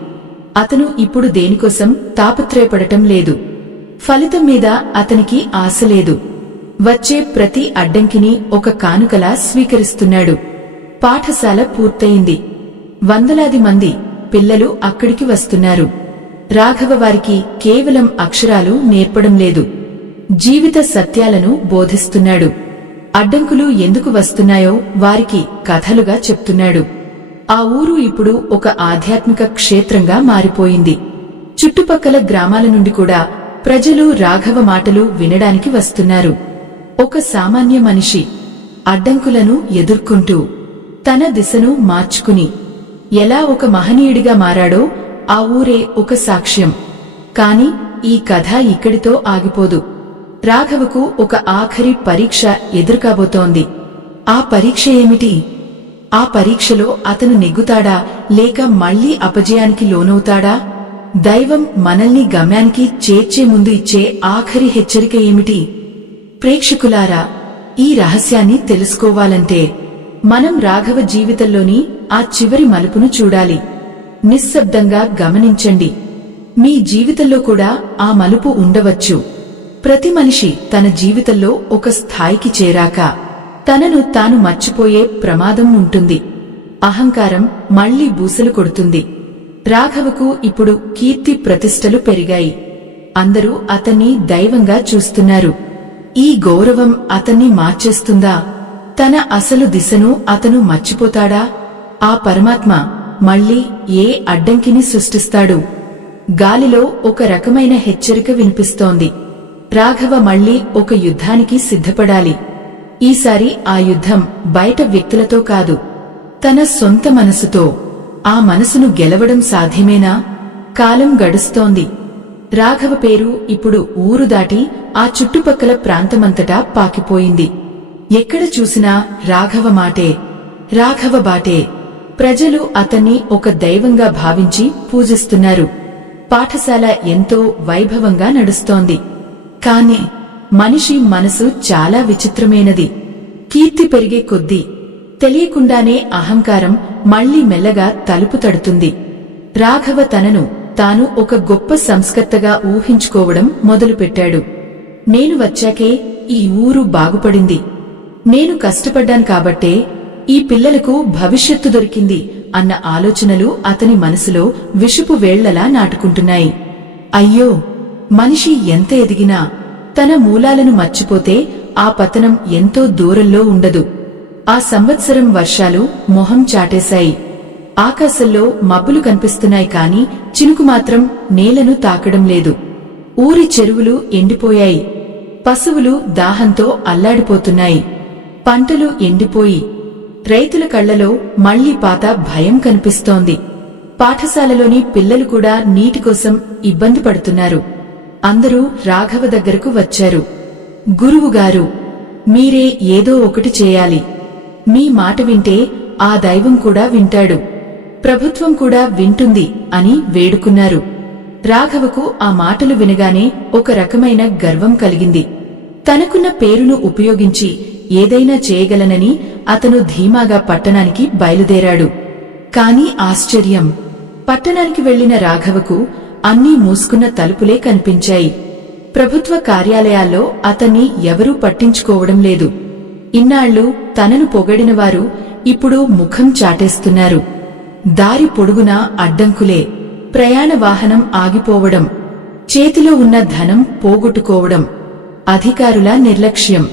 అతను ఇప్పుడు దేనికోసం తాపత్రయపడటం లేదు. ఫలితం మీద అతనికి ఆశ లేదు. వచ్చే ప్రతి అడ్డంకిని ఒక కానుకలా స్వీకరిస్తున్నాడు. పాఠశాల పూర్తయింది. వందలాది మంది పిల్లలు అక్కడికి వస్తున్నారు. రాఘవ వారికి కేవలం అక్షరాలు నేర్పడం లేదు, జీవిత సత్యాలను బోధిస్తున్నాడు. అడ్డంకులు ఎందుకు వస్తున్నాయో వారికి కథలుగా చెప్తున్నాడు. ఆ ఊరు ఇప్పుడు ఒక ఆధ్యాత్మిక క్షేత్రంగా మారిపోయింది. చుట్టుపక్కల గ్రామాల నుండి కూడా ప్రజలు రాఘవ మాటలు వినడానికి వస్తున్నారు. ఒక సామాన్య మనిషి అడ్డంకులను ఎదుర్కొంటూ తన దిశను మార్చుకుని ఎలా ఒక మహనీయుడిగా మారాడో ఆ ఊరే ఒక సాక్ష్యం. కాని ఈ కథ ఇక్కడితో ఆగిపోదు. రాఘవకు ఒక ఆఖరి పరీక్ష ఎదురుకాబోతోంది. ఆ పరీక్ష ఏమిటి? ఆ పరీక్షలో అతను నెగ్గుతాడా లేక మళ్లీ అపజయానికి లోనవుతాడా? దైవం మనల్ని గమ్యానికి చేర్చే ముందు ఇచ్చే ఆఖరి హెచ్చరిక ఏమిటి? ప్రేక్షకులారా, ఈ రహస్యాన్ని తెలుసుకోవాలంటే మనం రాఘవ జీవితంలోని ఆ చివరి మలుపును చూడాలి. నిశ్శబ్దంగా గమనించండి. మీ జీవితంలో కూడా ఆ మలుపు ఉండవచ్చు. ప్రతి మనిషి తన జీవితంలో ఒక స్థాయికి చేరాక తనను తాను మర్చిపోయే ప్రమాదం ఉంటుంది. అహంకారం మళ్లీ బూసలు కొడుతుంది. రాఘవకు ఇప్పుడు కీర్తి ప్రతిష్టలు పెరిగాయి. అందరూ అతన్ని దైవంగా చూస్తున్నారు. ఈ గౌరవం అతన్ని మార్చేస్తుందా? తన అసలు దిశను అతను మర్చిపోతాడా? ఆ పరమాత్మ మళ్లీ ఏ అడ్డంకిని సృష్టిస్తాడు? గాలిలో ఒక రకమైన హెచ్చరిక వినిపిస్తోంది. రాఘవ మళ్లీ ఒక యుద్ధానికి సిద్ధపడాలి. ఈసారి ఆ యుద్ధం బయట వ్యక్తులతో కాదు, తన సొంత మనసుతో. ఆ మనసును గెలవడం సాధ్యమేనా? కాలం గడుస్తోంది. రాఘవ పేరు ఇప్పుడు ఊరు దాటి ఆ చుట్టుపక్కల ప్రాంతమంతటా పాకిపోయింది. ఎక్కడ చూసినా రాఘవ మాటే, రాఘవ బాటే. ప్రజలు అతన్ని ఒక దైవంగా భావించి పూజిస్తున్నారు. పాఠశాల ఎంతో వైభవంగా నడుస్తోంది. కాని మనిషి మనసు చాలా విచిత్రమైనది. కీర్తి పెరిగే కొద్దీ తెలియకుండానే అహంకారం మళ్లీ మెల్లగా తలుపు తడుతుంది. రాఘవ తనను తాను ఒక గొప్ప సంస్కర్తగా ఊహించుకోవడం మొదలుపెట్టాడు. నేను వచ్చాకే ఈ ఊరు బాగుపడింది. నేను కష్టపడ్డాను కాబట్టే ఈ పిల్లలకు భవిష్యత్తు దొరికింది అన్న ఆలోచనలు అతని మనసులో విషపు వేళ్లలా నాటుకుంటున్నాయి. అయ్యో, మనిషి ఎంత ఎదిగినా తన మూలాలను మర్చిపోతే ఆ పతనం ఎంతో దూరంలో ఉండదు. ఆ సంవత్సరం వర్షాలు మొహం చాటేశాయి. ఆకాశంలో మబ్బులు కనిపిస్తున్నాయి కాని చినుకు మాత్రం నేలను తాకడం లేదు. ఊరి చెరువులు ఎండిపోయాయి. పశువులు దాహంతో అల్లాడిపోతున్నాయి. పంటలు ఎండిపోయి రైతుల కళ్లలో మళ్లీ పాత భయం కనిపిస్తోంది. పాఠశాలలోని పిల్లలు కూడా నీటి కోసం ఇబ్బంది పడుతున్నారు. అందరూ రాఘవ దగ్గరకు వచ్చారు. గురువుగారు, మీరే ఏదో ఒకటి చేయాలి. మీ మాట వింటే ఆ దైవం కూడా వింటాడు, ప్రభుత్వం కూడా వింటుంది అని వేడుకున్నారు. రాఘవకు ఆ మాటలు వినగానే ఒక రకమైన గర్వం కలిగింది. తనకున్న పేరును ఉపయోగించి ఏదైనా చేయగలనని అతను ధీమాగా పట్టణానికి బయలుదేరాడు. కాని ఆశ్చర్యం, పట్టణానికి వెళ్లిన రాఘవకు అన్నీ మూసుకున్న తలుపులే కనిపించాయి. ప్రభుత్వ కార్యాలయాల్లో అతన్ని ఎవరూ పట్టించుకోవడం లేదు. ఇన్నాళ్లు తనను పొగడినవారు ఇప్పుడు ముఖం చాటేస్తున్నారు. దారి పొడుగునా అడ్డంకులే, ప్రయాణ వాహనం ఆగిపోవడం, చేతిలో ఉన్న ధనం పోగొట్టుకోవడం, అధికారుల నిర్లక్ష్యం.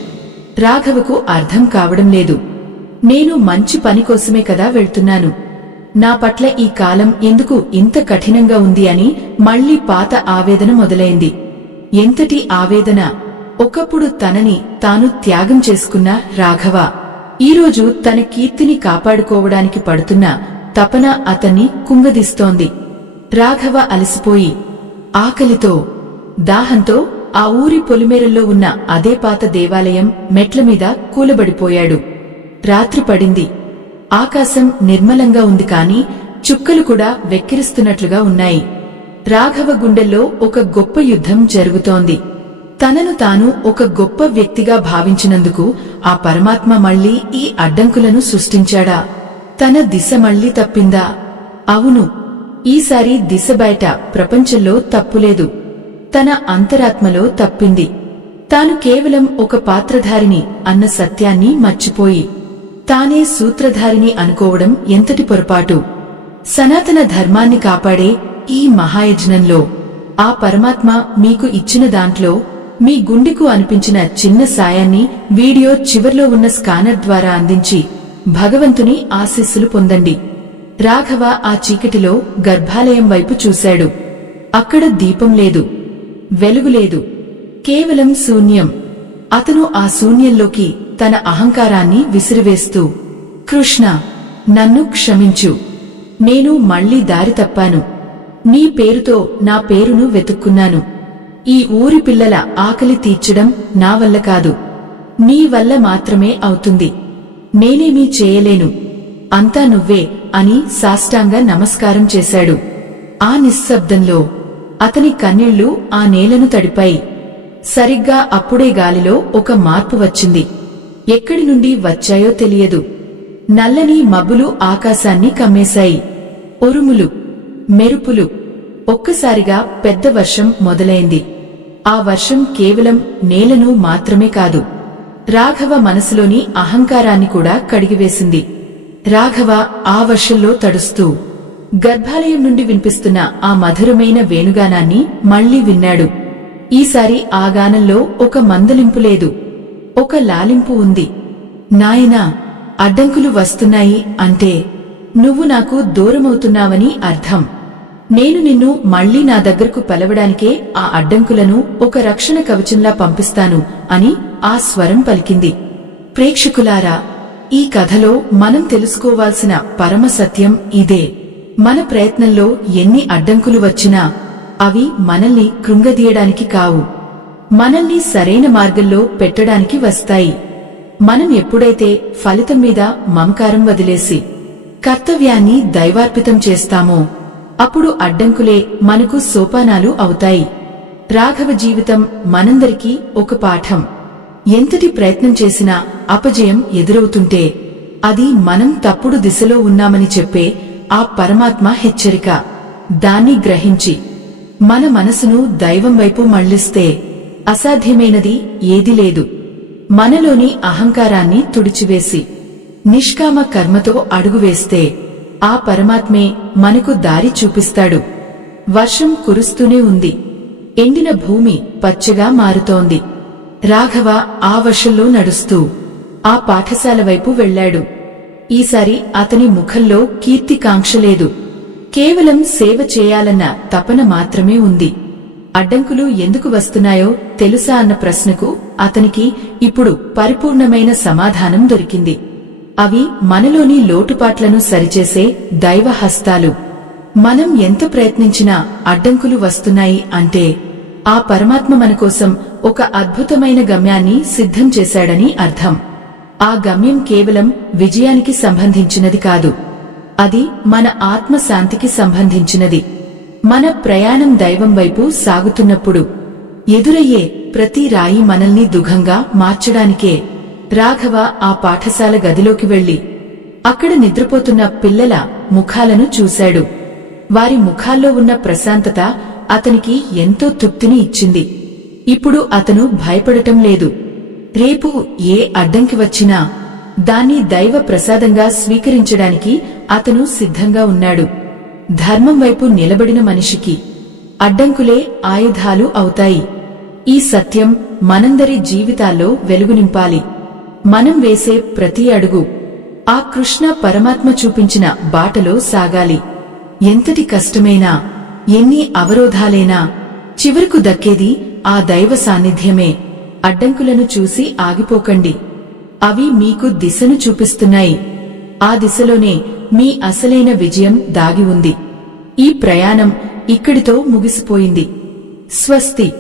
రాఘవకు అర్థం కావడం లేదు. నేను మంచి పని కోసమే కదా వెళ్తున్నాను, నా పట్ల ఈ కాలం ఎందుకు ఇంత కఠినంగా ఉంది అని మళ్లీ పాత ఆవేదన మొదలైంది. ఎంతటి ఆవేదన! ఒకప్పుడు తనని తాను త్యాగం చేసుకున్న రాఘవ ఈరోజు తన కీర్తిని కాపాడుకోవడానికి పడుతున్న తపన అతన్ని కుంగదీస్తోంది. రాఘవ అలసిపోయి, ఆకలితో, దాహంతో ఆ ఊరి పొలిమేరల్లో ఉన్న అదే పాత దేవాలయం మెట్లమీద కూలబడిపోయాడు. రాత్రి పడింది. ఆకాశం నిర్మలంగా ఉంది, కాని చుక్కలు కూడా వెక్కిరిస్తున్నట్లుగా ఉన్నాయి. రాఘవ గుండెల్లో ఒక గొప్ప యుద్ధం జరుగుతోంది. తనను తాను ఒక గొప్ప వ్యక్తిగా భావించినందుకు ఆ పరమాత్మ మళ్లీ ఈ అడ్డంకులను సృష్టించాడా? తన దిశ మళ్లీ తప్పిందా? అవును, ఈసారి దిశ బయట ప్రపంచంలో తప్పులేదు, తన అంతరాత్మలో తప్పింది. తాను కేవలం ఒక పాత్రధారిని అన్న సత్యాన్ని మర్చిపోయి తానే సూత్రధారిని అనుకోవడం ఎంతటి పొరపాటు! సనాతన ధర్మాన్ని కాపాడే ఈ మహాయజ్ఞంలో ఆ పరమాత్మ మీకు ఇచ్చిన దాంట్లో మీ గుండెకు అనిపించిన చిన్న సాయాన్ని వీడియో చివర్లో ఉన్న స్కానర్ ద్వారా అందించి భగవంతుని ఆశీస్సులు పొందండి. రాఘవ ఆ చీకటిలో గర్భాలయం వైపు చూశాడు. అక్కడ దీపం లేదు, వెలుగులేదు, కేవలం శూన్యం. అతను ఆ శూన్యంలోకి తన అహంకారాన్ని విసిరివేస్తూ, కృష్ణ, నన్ను క్షమించు, నేను మళ్లీ దారి తప్పాను. నీ పేరుతో నా పేరును వెతుక్కున్నాను. ఈ ఊరి పిల్లల ఆకలి తీర్చడం నా వల్ల కాదు, నీ వల్ల మాత్రమే అవుతుంది. నేనేమీ చేయలేను, అంతా నువ్వే అని సాష్టాంగ నమస్కారం చేశాడు. ఆ నిశ్శబ్దంలో అతని కన్నీళ్లు ఆ నేలను తడిపాయి. సరిగ్గా అప్పుడే గాలిలో ఒక మార్పు వచ్చింది. ఎక్కడి నుండి వచ్చాయో తెలియదు. నల్లని మబ్బులు ఆకాశాన్ని కమ్మేశాయి. ఉరుములు, మెరుపులు. ఒక్కసారిగా పెద్ద వర్షం మొదలైంది. ఆ వర్షం కేవలం నేలను మాత్రమే కాదు, రాఘవ మనసులోని అహంకారాన్ని కూడా కడిగివేసింది. రాఘవ ఆ వర్షంలో తడుస్తూ గర్భాలయం నుండి వినిపిస్తున్న ఆ మధురమైన వేణుగానాన్ని మళ్లీ విన్నాడు. ఈసారి ఆ గానంలో ఒక మందలింపు లేదు, ఒక లాలింపు ఉంది. నాయనా, అడ్డంకులు వస్తున్నాయి అంటే నువ్వు నాకు దూరమవుతున్నావని అర్థం. నేను నిన్ను మళ్లీ నా దగ్గరకు పిలవడానికే ఆ అడ్డంకులను ఒక రక్షణ కవచంలా పంపిస్తాను అని ఆ స్వరం పలికింది. ప్రేక్షకులారా, ఈ కథలో మనం తెలుసుకోవాల్సిన పరమ సత్యం ఇదే. మన ప్రయత్నంలో ఎన్ని అడ్డంకులు వచ్చినా అవి మనల్ని కృంగదీయడానికి కావు, మనల్ని సరైన మార్గంలో పెట్టడానికి వస్తాయి. మనం ఎప్పుడైతే ఫలితం మీద మమకారం వదిలేసి కర్తవ్యాన్ని దైవార్పితం చేస్తామో అప్పుడు అడ్డంకులే మనకు సోపానాలు అవుతాయి. రాఘవ జీవితం మనందరికీ ఒక పాఠం. ఎంతటి ప్రయత్నం చేసినా అపజయం ఎదురవుతుంటే అది మనం తప్పుడు దిశలో ఉన్నామని చెప్పే ఆ పరమాత్మ హెచ్చరిక. దాన్ని గ్రహించి మన మనసును దైవం వైపు మళ్లిస్తే అసాధ్యమైనది ఏదీ లేదు. మనలోని అహంకారాన్ని తుడిచివేసి నిష్కామ కర్మతో అడుగువేస్తే ఆ పరమాత్మే మనకు దారి చూపిస్తాడు. వర్షం కురుస్తూనే ఉంది. ఎండిన భూమి పచ్చగా మారుతోంది. రాఘవ ఆ వర్షంలో నడుస్తూ ఆ పాఠశాల వైపు వెళ్లాడు. ఈసారి అతని ముఖంలో కీర్తికాంక్ష లేదు, కేవలం సేవ చేయాలన్న తపన మాత్రమే ఉంది. అడ్డంకులు ఎందుకు వస్తున్నాయో తెలుసా అన్న ప్రశ్నకు అతనికి ఇప్పుడు పరిపూర్ణమైన సమాధానం దొరికింది. అవి మనలోని లోటుపాట్లను సరిచేసే దైవ హస్తాలు. మనం ఎంత ప్రయత్నించినా అడ్డంకులు వస్తున్నాయి అంటే ఆ పరమాత్మ మనకోసం ఒక అద్భుతమైన గమ్యాన్ని సిద్ధం చేశాడని అర్థం. ఆ గమ్యం కేవలం విజయానికి సంబంధించినది కాదు, అది మన ఆత్మశాంతికి సంబంధించినది. మన ప్రయాణం దైవం వైపు సాగుతున్నప్పుడు ఎదురయ్యే ప్రతి రాయి మనల్ని దుఃఖంగా మార్చడానికే. రాఘవ ఆ పాఠశాల గదిలోకి వెళ్లి అక్కడ నిద్రపోతున్న పిల్లల ముఖాలను చూశాడు. వారి ముఖాల్లో ఉన్న ప్రశాంతత అతనికి ఎంతో తృప్తిని ఇచ్చింది. ఇప్పుడు అతను భయపడటం లేదు. రేపు ఏ అడ్డంకి వచ్చినా దాన్ని దైవ ప్రసాదంగా స్వీకరించడానికి అతను సిద్ధంగా ఉన్నాడు. ధర్మం వైపు నిలబడిన మనిషికి అడ్డంకులే ఆయుధాలు అవుతాయి. ఈ సత్యం మనందరి జీవితాల్లో వెలుగు నింపాలి. మనం వేసే ప్రతి అడుగు ఆ కృష్ణ పరమాత్మ చూపించిన బాటలో సాగాలి. ఎంతటి కష్టమైనా, ఎన్ని అవరోధాలైనా చివరకు దక్కేది ఆ దైవ సాన్నిధ్యమే. అడ్డంకులను చూసి ఆగిపోకండి. అవి మీకు దిశను చూపిస్తున్నాయి. ఆ దిశలోనే మీ అసలైన విజయం దాగి ఉంది. ఈ ప్రయాణం ఇక్కడితో ముగిసిపోయింది. స్వస్తి.